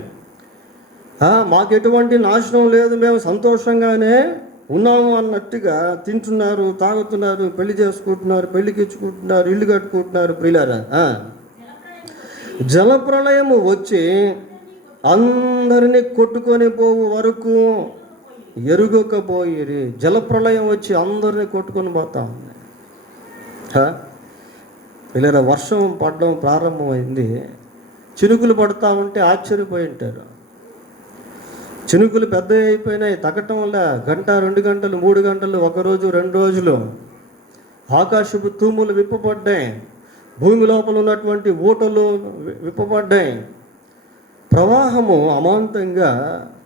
మాకు ఎటువంటి నాశనం లేదు, మేము సంతోషంగానే ఉన్నాము అన్నట్టుగా తింటున్నారు, తాగుతున్నారు, పెళ్లి చేసుకుంటున్నారు, పెళ్లికి ఇచ్చుకుంటున్నారు, ఇల్లు కట్టుకుంటున్నారు. ప్రియులారా, జలప్రళయము వచ్చి అందరినీ కొట్టుకొని పోవు వరకు ఎరుగకపోయి, జలప్రళయం వచ్చి అందరినీ కొట్టుకొని పోతా ఉంది. ఇలా వర్షం పడడం ప్రారంభమైంది, చినుకులు పడుతూ ఉంటే ఆశ్చర్యపోయి ఉంటారు. చినుకులు పెద్ద అయిపోయినాయి, తగ్గటం వల్ల 1 గంట 2 గంటలు 3 గంటలు, 1 రోజు 2 రోజులు ఆకాశపు తూములు విప్పబడ్డాయి, భూమి లోపల ఉన్నటువంటి ఊటలు విప్పబడ్డాయి. ప్రవాహము అమాంతంగా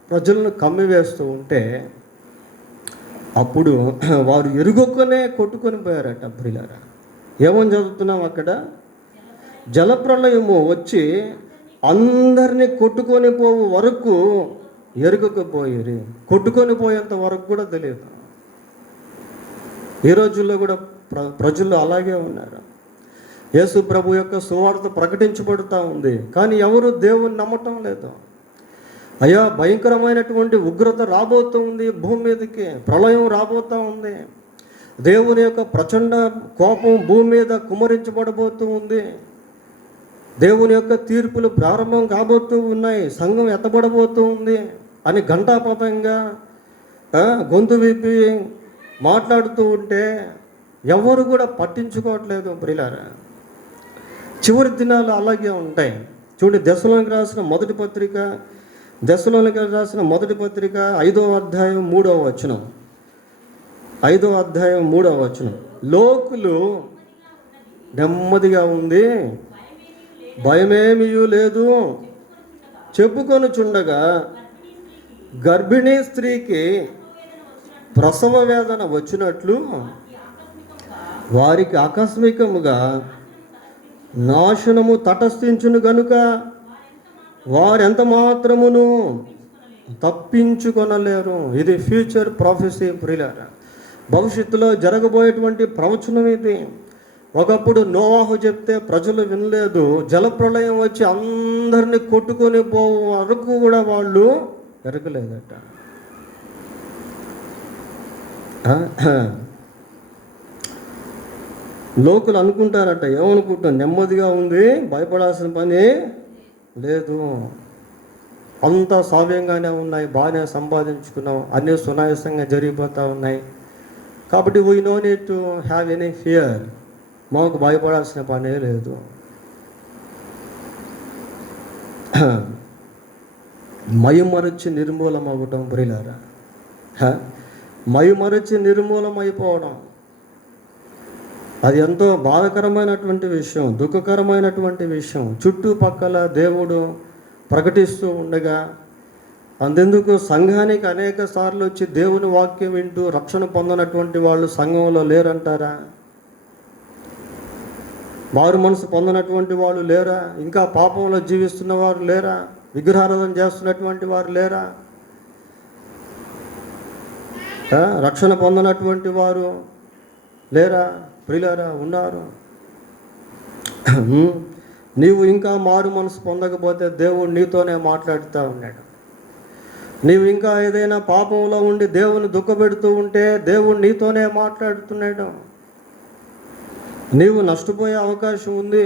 ప్రజలను కమ్మివేస్తూ ఉంటే అప్పుడు వారు ఎరుగొక్కనే కొట్టుకొని పోయారట. ప్రియులారా, ఏమని చదువుతున్నాం అక్కడ? జలప్రళయము వచ్చి అందరినీ కొట్టుకొని పోవు వరకు ఎరుగకపోయేది. కొట్టుకొని పోయేంత వరకు కూడా తెలియదు. ఈ రోజుల్లో కూడా ప్రజలు అలాగే ఉన్నారు. యేసు ప్రభు యొక్క సువార్త ప్రకటించబడుతూ ఉంది, కానీ ఎవరు దేవుని నమ్మటం లేదు. అయ్యా, భయంకరమైనటువంటి ఉగ్రత రాబోతూ ఉంది, భూమి మీదకి ప్రళయం రాబోతూ ఉంది, దేవుని యొక్క ప్రచండ కోపం భూమి మీద కుమ్మరించబడబోతూ ఉంది, దేవుని యొక్క తీర్పులు ప్రారంభం కాబోతూ ఉన్నాయి, సంఘం ఎత్తబడబోతూ ఉంది అని ఘంటాపథంగా గొంతు విప్పి మాట్లాడుతూ ఉంటే ఎవరు కూడా పట్టించుకోవట్లేదు. ప్రియులారా, చివరి దినాలు అలాగే ఉంటాయి. చూడండి, దశలోనికి రాసిన మొదటి పత్రిక 5వ అధ్యాయం 3వ వచనం. 5వ అధ్యాయం 3వ వచనం. లోకులు నెమ్మదిగా ఉంది, భయమేమీ లేదు, చెప్పుకొనుచుండగా గర్భిణీ స్త్రీకి ప్రసవ వేదన వచ్చినట్లు వారికి ఆకస్మికముగా నాశనము తటస్థించును గనుక వారెంత మాత్రమును తప్పించుకొనలేరు. ఇది ఫ్యూచర్ ప్రాఫెసీ. ప్రియులారా, భవిష్యత్తులో జరగబోయేటువంటి ప్రవచనం ఇది. ఒకప్పుడు నోవాహు చెప్తే ప్రజలు వినలేదు, జలప్రళయం వచ్చి అందరినీ కొట్టుకొని పోవు వరకు కూడా వాళ్ళు ఎరగలేదట. లోకులు అనుకుంటారట, ఏమనుకుంటారు, నెమ్మదిగా ఉంది, భయపడాల్సిన పని లేదు, అంతా సావ్యంగానే ఉన్నాయి, బాగానే సంపాదించుకున్నాం, అన్నీ సునాయాసంగా జరిగిపోతూ ఉన్నాయి, కాబట్టి we know need to have any fear, మాకు భయపడాల్సిన పనే లేదు. మైమరచి నిర్మూలమవటం. ప్రియులారా, మైమరచి నిర్మూలమైపోవడం అది ఎంతో బాధకరమైనటువంటి విషయం, దుఃఖకరమైనటువంటి విషయం. చుట్టుపక్కల దేవుడు ప్రకటిస్తూ ఉండగా అంతెందుకు సంఘానికి అనేక సార్లు వచ్చి దేవుని వాక్యం వింటూ రక్షణ పొందనటువంటి వాళ్ళు సంఘంలో లేరంటారా? మారు మనసు పొందనటువంటి వాళ్ళు లేరా? ఇంకా పాపంలో జీవిస్తున్న వారు లేరా? విగ్రహారాధన చేస్తున్నటువంటి వారు లేరా? రక్షణ పొందనటువంటి వారు లేరా? ప్రియులారా, ఉన్నారు. నీవు ఇంకా మారు మనసు పొందకపోతే దేవుడు నీతోనే మాట్లాడుతూ ఉన్నాడు. నీవు ఇంకా ఏదైనా పాపంలో ఉండి దేవుని దుఃఖపెడుతూ ఉంటే దేవుడు నీతోనే మాట్లాడుతున్నాడు. నీవు నష్టపోయే అవకాశం ఉంది.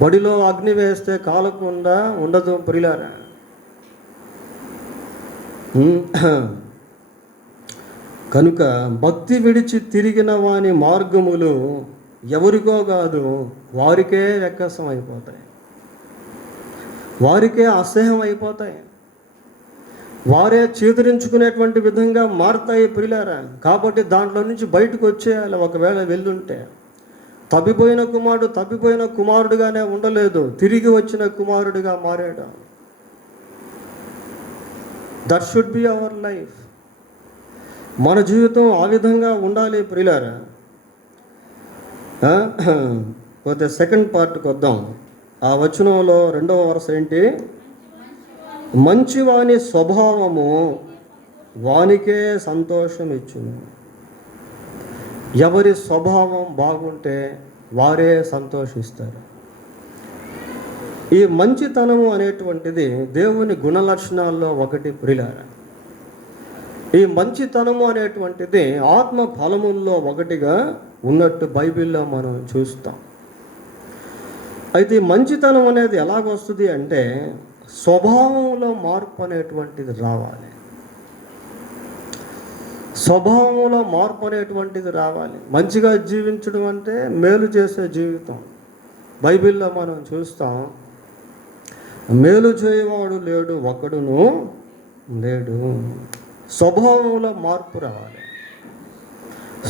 బడిలో అగ్ని వేస్తే కాలకుండా ఉండదు. ప్రియులారా, కనుక భక్తి విడిచి తిరిగిన వాని మార్గములు ఎవరికో కాదు, వారికే వ్యక్తం అయిపోతాయి, వారికే అసహ్యం అయిపోతాయి, వారే చేతురించుకునేటువంటి విధంగా మారుతాయి. ప్రియులారా, కాబట్టి దాంట్లో నుంచి బయటకు వచ్చేయాలి. ఒకవేళ వెళ్ళుంటే తప్పిపోయిన కుమారుడుగానే ఉండలేదు, తిరిగి వచ్చిన కుమారుడిగా మారాడు. That should be our life. మన జీవితం ఆ విధంగా ఉండాలి. ప్రియులారా, పోతే సెకండ్ పార్ట్కి వద్దాం. ఆ వచనంలో 2వ వరుస ఏంటి? మంచివాని స్వభావము వానికే సంతోషం ఇచ్చును. ఎవరి స్వభావం బాగుంటే వారే సంతోషిస్తారు. ఈ మంచితనము అనేటువంటిది దేవుని గుణలక్షణాల్లో ఒకటి. ప్రియులారా, ఈ మంచితనము అనేటువంటిది ఆత్మ ఫలముల్లో ఒకటిగా ఉన్నట్టు బైబిల్లో మనం చూస్తాం. అయితే ఈ మంచితనం అనేది ఎలాగొస్తుంది అంటే స్వభావంలో మార్పు అనేటువంటిది రావాలి. స్వభావంలో మార్పు అనేటువంటిది రావాలి. మంచిగా జీవించడం అంటే మేలు చేసే జీవితం. బైబిల్లో మనం చూస్తాం, మేలు చేయవాడు లేడు, ఒకడును లేడు. స్వభావంలో మార్పు రావాలి.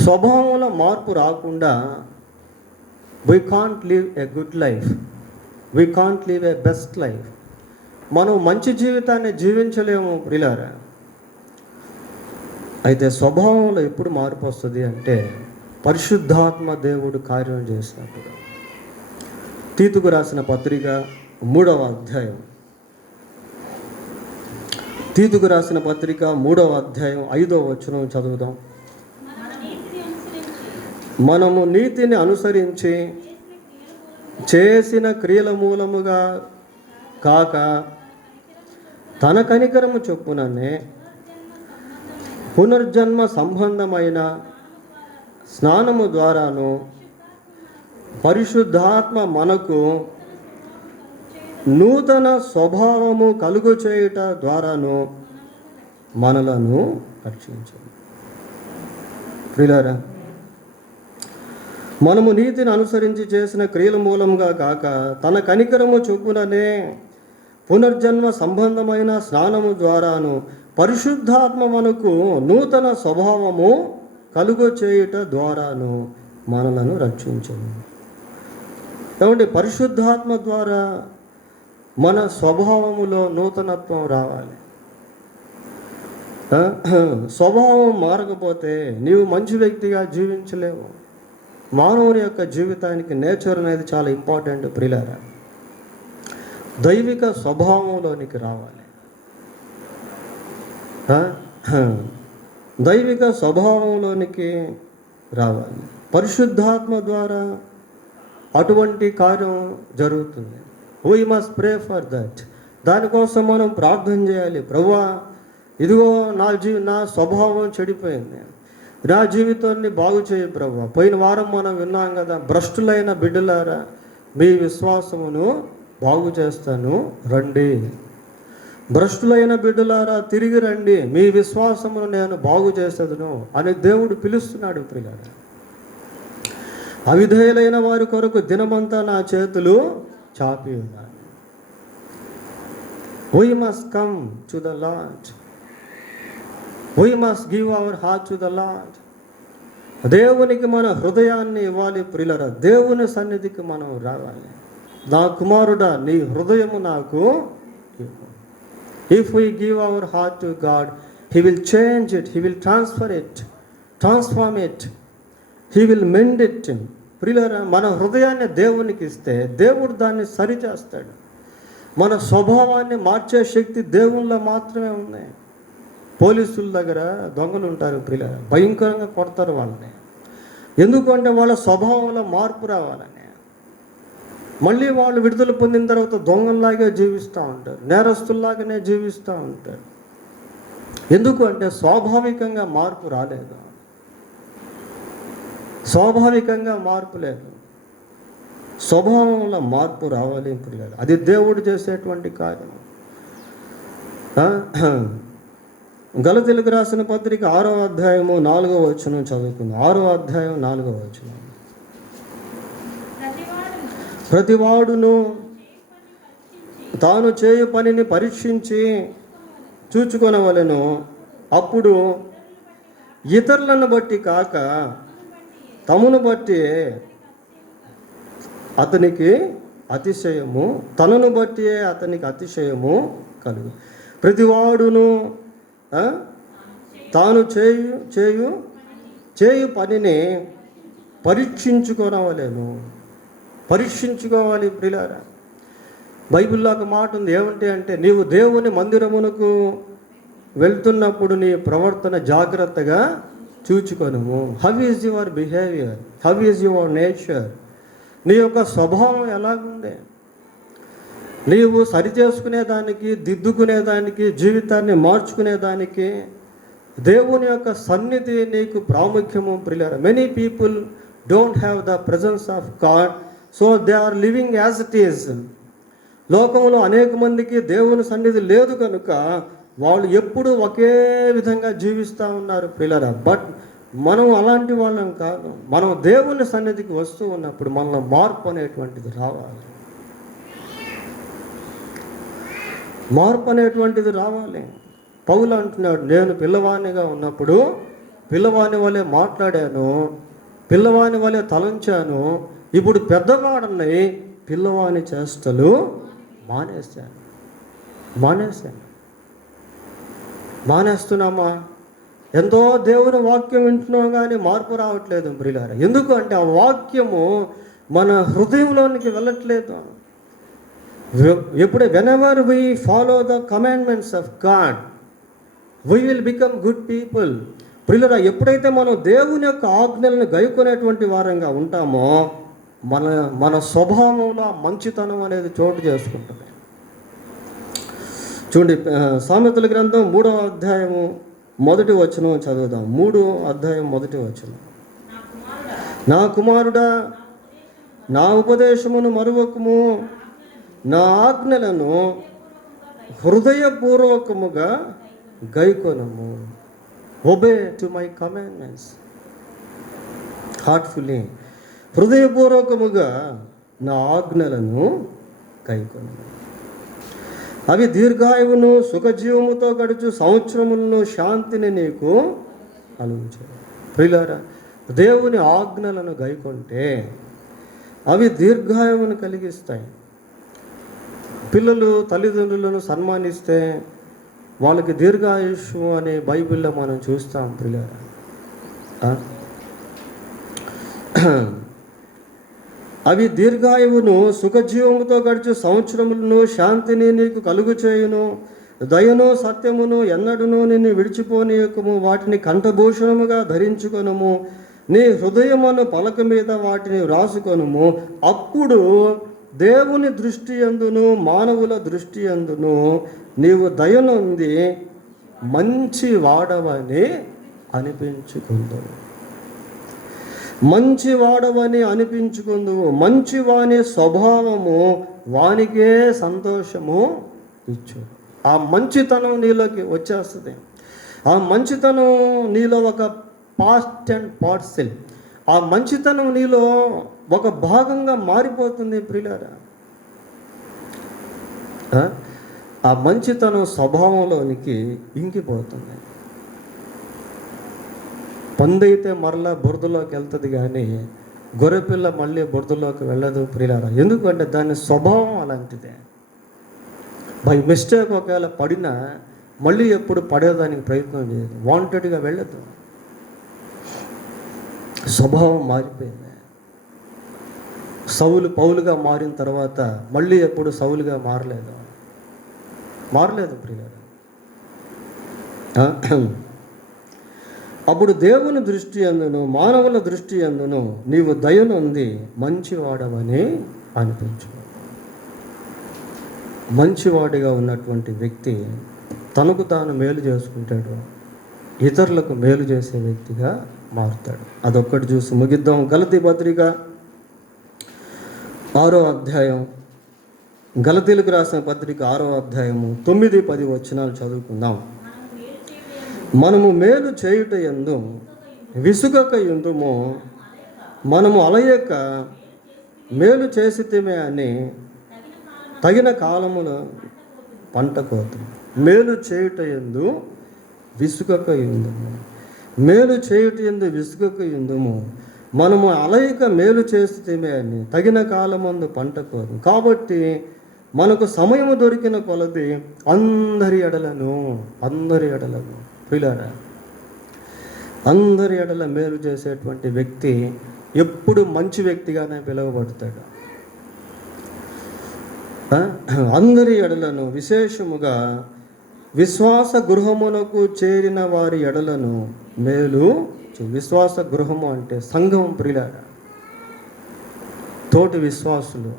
స్వభావంలో మార్పు రాకుండా we can't live a good life, we can't live A best life. మనం మంచి జీవితాన్ని జీవించలేము. ప్రియులారా, అయితే స్వభావంలో ఎప్పుడు మార్పు వస్తుంది అంటే పరిశుద్ధాత్మ దేవుడు కార్యం చేసినప్పుడు. తీతుకు రాసిన పత్రిక 3వ అధ్యాయం. తీతుకు రాసిన పత్రిక 3వ అధ్యాయం 5వ వచనం చదువుదాం. మనము నీతిని అనుసరించి చేసిన క్రియల మూలముగా కాక తన కనికరము చొప్పుననే పునర్జన్మ సంబంధమైన స్నానము ద్వారాను పరిశుద్ధాత్మ మనకు నూతన స్వభావము కలుగు చేయుట ద్వారాను మనలను రక్షించండి. ప్రియులారా, మనము నీతిని అనుసరించి చేసిన క్రియల మూలంగా కాక తన కనికరము చొప్పుననే పునర్జన్మ సంబంధమైన స్నానము ద్వారాను పరిశుద్ధాత్మ మనకు నూతన స్వభావము కలుగు చేయుట ద్వారాను మనలను రక్షించండి. కాబట్టి పరిశుద్ధాత్మ ద్వారా మన స్వభావములో నూతనత్వం రావాలి. స్వభావం మారకపోతే నీవు మంచి వ్యక్తిగా జీవించలేవు. మానవుని యొక్క జీవితానికి నేచర్ అనేది చాలా ఇంపార్టెంట్. ప్రియులారా, దైవిక స్వభావంలోనికి రావాలి. దైవిక స్వభావంలోనికి రావాలి. పరిశుద్ధాత్మ ద్వారా అటువంటి కార్యం జరుగుతుంది. We must pray for that. దానికోసం మనం ప్రార్థన చేయాలి. ప్రభువా, ఇదిగో నా స్వభావం చెడిపోయింది, నా జీవితాన్ని బాగు చేయి ప్రభువా. పోయిన వారం మనం విన్నాం కదా, భ్రష్టులైన బిడ్డలారా మీ విశ్వాసమును బాగు చేస్తాను రండి. భ్రష్టులైన బిడ్డలారా తిరిగి రండి, మీ విశ్వాసమును నేను బాగు చేసేదను అని దేవుడు పిలుస్తున్నాడు. ప్రియులారా, అవిధేయులైన వారి కొరకు దినమంతా నా చేతులు చాపి ఉన్నాయి. We must come to the Lord. We must give our heart to the Lord. దేవునికి మన హృదయాన్ని ఇవ్వాలి. ప్రియులారా, దేవుని సన్నిధికి మనం రావాలి. నా కుమారుడా, నీ హృదయము నాకు ఇవ్వు. If we give our heart to God, He will change it, He will transform it, He will mend it. ప్రియులారా, మన హృదయాన్ని దేవునికి ఇస్తే దేవుడు దాన్ని సరిచేస్తాడు. మన స్వభావాన్ని మార్చే శక్తి దేవునిలో మాత్రమే ఉంది. పోలీసుల దగ్గర దొంగలు ఉంటారు ప్రియులారా, భయంకరంగా కొడతారు వాళ్ళని. ఎందుకంటే వాళ్ళ స్వభావంలో మార్పు రావాలని. మళ్ళీ వాళ్ళు విడుదల పొందిన తర్వాత దొంగల్లాగే జీవిస్తూ ఉంటారు, నేరస్తుల్లాగానే జీవిస్తూ ఉంటారు. ఎందుకు అంటే స్వాభావికంగా మార్పు రాలేదు, స్వాభావికంగా మార్పు లేదు. స్వభావంలో మార్పు రావాలి ప్రియులారా, అది దేవుడు చేసేటువంటి కార్యం. గలతీయులకు రాసిన పత్రిక 6వ అధ్యాయము 4వ వచనం చదువుకుందాం. 6వ అధ్యాయం 4వ వచనం. ప్రతివాడును తాను చేయు పనిని పరీక్షించి చూచుకొనవలెను, అప్పుడు ఇతరులను బట్టి కాక తమను బట్టి అతనికి అతిశయము, తనను బట్టి అతనికి అతిశయము కలుగు. ప్రతివాడును తాను చేయు పనిని పరీక్షించుకోవాలి ప్రియులారా. బైబిల్లో ఒక మాట ఉంది, ఏమంటే అంటే నీవు దేవుని మందిరమునకు వెళ్తున్నప్పుడు నీ ప్రవర్తన జాగ్రత్తగా చూచుకొనుము. How is your behaviour, how is your nature, నీ యొక్క స్వభావం ఎలాగుంది. నీవు సరిచేసుకునేదానికి, దిద్దుకునేదానికి, జీవితాన్ని మార్చుకునేదానికి దేవుని యొక్క సన్నిధి నీకు ప్రాముఖ్యము ప్రియులారా. Many people don't have the presence of God, so they are living as it is. లోకంలో అనేక మందికి దేవుని సన్నిధి లేదు కనుక వాళ్ళు ఎప్పుడూ ఒకే విధంగా జీవిస్తూ ఉన్నారు ప్రియులారా. బట్ మనం అలాంటి వాళ్ళం కాదు. మనం దేవుని సన్నిధికి వస్తూ ఉన్నప్పుడు మనలో మార్పు అనేటువంటిది రావాలి. మార్పు అనేటువంటిది రావాలి. పౌలు అంటున్నాడు, నేను పిల్లవానిగా ఉన్నప్పుడు పిల్లవాని వలె మాట్లాడాను, పిల్లవాని వలె తలంచాను, ఇప్పుడు పెద్దవాడని పిల్లవాని చేష్టలు మానేస్తున్నామా? ఎంతో దేవుని వాక్యం వింటున్నాం కానీ మార్పు రావట్లేదు ప్రియులారా. ఎందుకు అంటే ఆ వాక్యము మన హృదయంలోనికి వెళ్ళట్లేదు. Whenever we follow the commandments of God we will become good people. ప్రియులారా, ఎప్పుడైతే మనం దేవుని యొక్క ఆజ్ఞలను గైకొనేటువంటి వారంగా ఉంటామో మన స్వభావంలో మంచితనం అనేది చోటు చేసుకుంటుంది. చూడండి, సామెతల గ్రంథం 3వ అధ్యాయము 1వ వచనం చదువుదాం. 3వ అధ్యాయం 1వ వచనం. నా కుమారుడా, నా ఉపదేశమును మరువకము, నా ఆజ్ఞలను హృదయపూర్వకముగా గైకొనము. Obey to my commandments heartfully. హృదయపూర్వకముగా నా ఆజ్ఞలను గైకొనము. అవి దీర్ఘాయువును సుఖజీవముతో గడుచు సంవత్సరములను శాంతిని నీకు కలుగుతాయి. ప్రియులారా, దేవుని ఆజ్ఞలను గైకొంటే అవి దీర్ఘాయువును కలిగిస్తాయి. పిల్లలు తల్లిదండ్రులను సన్మానిస్తే వాళ్ళకి దీర్ఘాయుష్ అనే బైబిల్లో మనం చూస్తాం. ప్రియులారా, అవి దీర్ఘాయువును సుఖజీవముతో గడిచే సంవత్సరములను శాంతిని నీకు కలుగు చేయును. దయను సత్యమును ఎన్నడూను నిన్ను విడిచిపోనీయకము. వాటిని కంఠభూషణముగా ధరించుకొనుము. నీ హృదయమును పలక మీద వాటిని వ్రాసుకొనుము. అప్పుడు దేవుని దృష్టి యందును మానవుల దృష్టి యందును నీవు దయనుంది మంచి వాడవని అనిపించుకుందువు. మంచి వాడవని అనిపించుకుందువు. మంచి వాని స్వభావము వానికే సంతోషము ఇచ్చు. ఆ మంచితనం నీలోకి వచ్చేస్తుంది. ఆ మంచితనం నీలో ఒక పాస్ట్ అండ్ పార్సెల్. ఆ మంచితనం నీలో ఒక భాగంగా మారిపోతుంది. ప్రియులారా, ఆ మంచితనం స్వభావంలోనికి ఇంకిపోతుంది. పందైతే మరలా బురదలోకి వెళ్తుంది, కానీ గొర్రెపిల్ల మళ్ళీ బురదలోకి వెళ్ళదు. ప్రియులారా, ఎందుకంటే దాని స్వభావం అలాంటిదే. బై మిస్టేక్ ఒకవేళ పడినా మళ్ళీ ఎప్పుడు పడేదానికి ప్రయత్నం చేయదు, వాంటెడ్గా వెళ్ళదు. స్వభావం మారిపోయింది. సౌలు పౌలుగా మారిన తర్వాత మళ్ళీ ఎప్పుడు సౌలుగా మారలేదు ప్రియులారా. అప్పుడు దేవుని దృష్టి అందును మానవుల దృష్టి అందును నీవు దయనుంది మంచివాడవని అనిపించు. మంచివాడిగా ఉన్నటువంటి వ్యక్తి తనకు తాను మేలు చేసుకుంటాడు, ఇతరులకు మేలు చేసే వ్యక్తిగా మారుతాడు. అదొక్కటి చూసి ముగిద్దాం. గలతీ పత్రిక 6వ అధ్యాయం, గలతీలకు రాసిన పత్రిక 6వ అధ్యాయము 9-10 వచనాలు చదువుకుందాం. మనము మేలు చేయుట యందు విసుగక యుందుము, మనము అలయక మేలు చేసితిమే అని తగిన కాలములో పంట కోతం. మేలు చేయుట యందు విసుగక యుందుము, మేలు చేయుట యందు విసుగక యుందుము, మనము అలయక మేలు చేసితిమే అని తగిన కాలమందు పంట కోతం. కాబట్టి మనకు సమయము దొరికిన కొలది అందరి ఎడలను ప్రియులారా, అందరి ఎడల మేలు చేసేటువంటి వ్యక్తి ఎప్పుడు మంచి వ్యక్తిగానే పిలువబడతాడు. అందరి ఎడలను, విశేషముగా విశ్వాస గృహమునకు చేరిన వారి ఎడలను మేలు. విశ్వాస గృహము అంటే సంఘం. ప్రియులారా, తోటి విశ్వాసులు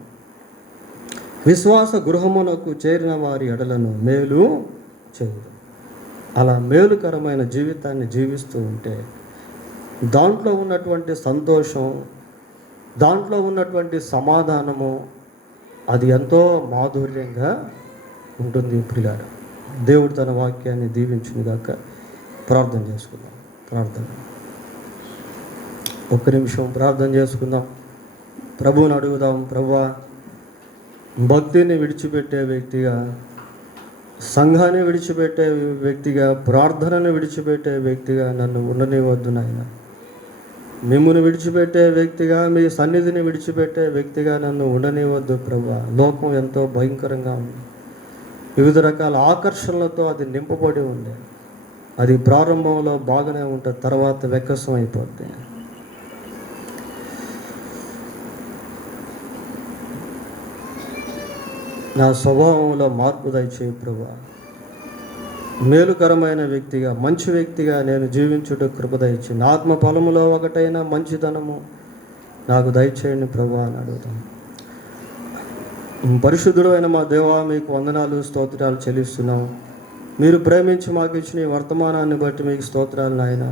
విశ్వాస గృహమునకు చేరిన వారి ఎడలను మేలు చేయదు. అలా మేలుకరమైన జీవితాన్ని జీవిస్తూ ఉంటే దాంట్లో ఉన్నటువంటి సంతోషం, దాంట్లో ఉన్నటువంటి సమాధానము అది ఎంతో మాధుర్యంగా ఉంటుంది. ప్రియులారా, దేవుడు తన వాక్యాన్ని దీవించునుగాక. ప్రార్థన చేసుకుందాం. ఒక్క నిమిషం ప్రార్థన చేసుకుందాం. ప్రభువుని అడుగుదాం. ప్రభువా, భక్తిని విడిచిపెట్టే వ్యక్తిగా, సంఘాన్ని విడిచిపెట్టే వ్యక్తిగా, ప్రార్థనను విడిచిపెట్టే వ్యక్తిగా నన్ను ఉండనివద్దు నాయన. మిమ్మును విడిచిపెట్టే వ్యక్తిగా, మీ సన్నిధిని విడిచిపెట్టే వ్యక్తిగా నన్ను ఉండనివద్దు ప్రభువా. లోకం ఎంతో భయంకరంగా ఉంది. వివిధ రకాల ఆకర్షణలతో అది నింపబడి ఉంది. అది ప్రారంభంలో బాగానే ఉంటుంది, తర్వాత వెక్కసం అయిపోద్ది. నా స్వభావంలో మార్పు దయచేయి ప్రభువా. మేలుకరమైన వ్యక్తిగా, మంచి వ్యక్తిగా నేను జీవించుట కృప దయచేయి. నా ఆత్మ ఫలములో ఒకటైన మంచితనము నాకు దయచేయండి ప్రభువా అని అడుగుతాం. పరిశుద్ధుడు అయిన మా దేవా, మీకు వందనాలు స్తోత్రాలు చెల్లిస్తున్నాం. మీరు ప్రేమించి మాకు ఇచ్చిన ఈ వర్తమానాన్ని బట్టి మీకు స్తోత్రాలు నాయన.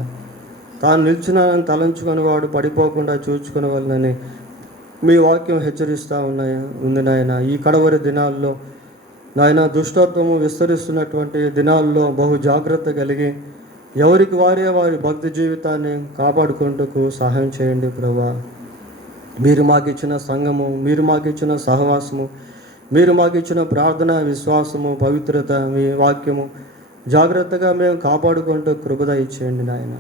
తాను నిల్చున్నానని తలంచుకొని వాడు పడిపోకుండా చూచుకునే వాళ్ళని మీ వాక్యం హెచ్చరిస్తూ ఉంది నాయన. ఈ కడవరి దినాల్లో నాయన దుష్టత్వము విస్తరిస్తున్నటువంటి దినాల్లో బహు జాగ్రత్త కలిగి ఎవరికి వారే వారి భక్తి జీవితాన్ని కాపాడుకుంటూ సహాయం చేయండి ప్రభువా. మీరు మాకు ఇచ్చిన సంఘము, మీరు మాకు ఇచ్చిన సహవాసము, మీరు మాకు ఇచ్చిన ప్రార్థన, విశ్వాసము, పవిత్రత, మీ వాక్యము జాగ్రత్తగా మేము కాపాడుకుంటూ కృపద ఇచ్చేయండి నాయన.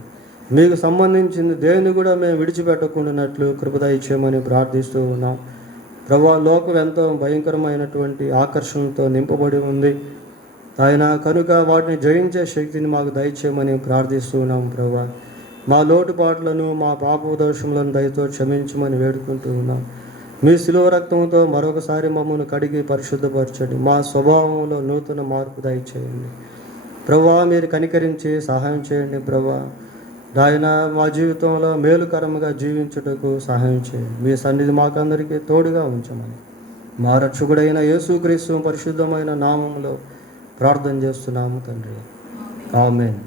మీకు సంబంధించింది దేన్ని కూడా మేము విడిచిపెట్టకుండానట్లు కృపద ఇచ్చేయమని ప్రార్థిస్తూ ఉన్నాం ప్రభువా. లోకం ఎంతో భయంకరమైనటువంటి ఆకర్షణతో నింపబడి ఉంది ఆయన, కనుక వాటిని జయించే శక్తిని మాకు దయచేయమని ప్రార్థిస్తూ ఉన్నాం ప్రభువా. మా లోటుపాట్లను, మా పాప దోషములను దయతో క్షమించమని వేడుకుంటూ ఉన్నాం. మీ శిలువ రక్తంతో మరొకసారి మమ్మల్ని కడిగి పరిశుద్ధపరచండి. మా స్వభావంలో నూతన మార్పు దయచేయండి ప్రభువా. మీరు కనికరించి సహాయం చేయండి ప్రభువా. నాయన మా జీవితంలో మేలుకరముగా జీవించుటకు సహాయం చేయండి. మీ సన్నిధి మాకందరికీ తోడుగా ఉంచమని మా రక్షకుడైన యేసుక్రీస్తు పరిశుద్ధమైన నామములో ప్రార్థన చేస్తున్నాము తండ్రి. ఆమేన్.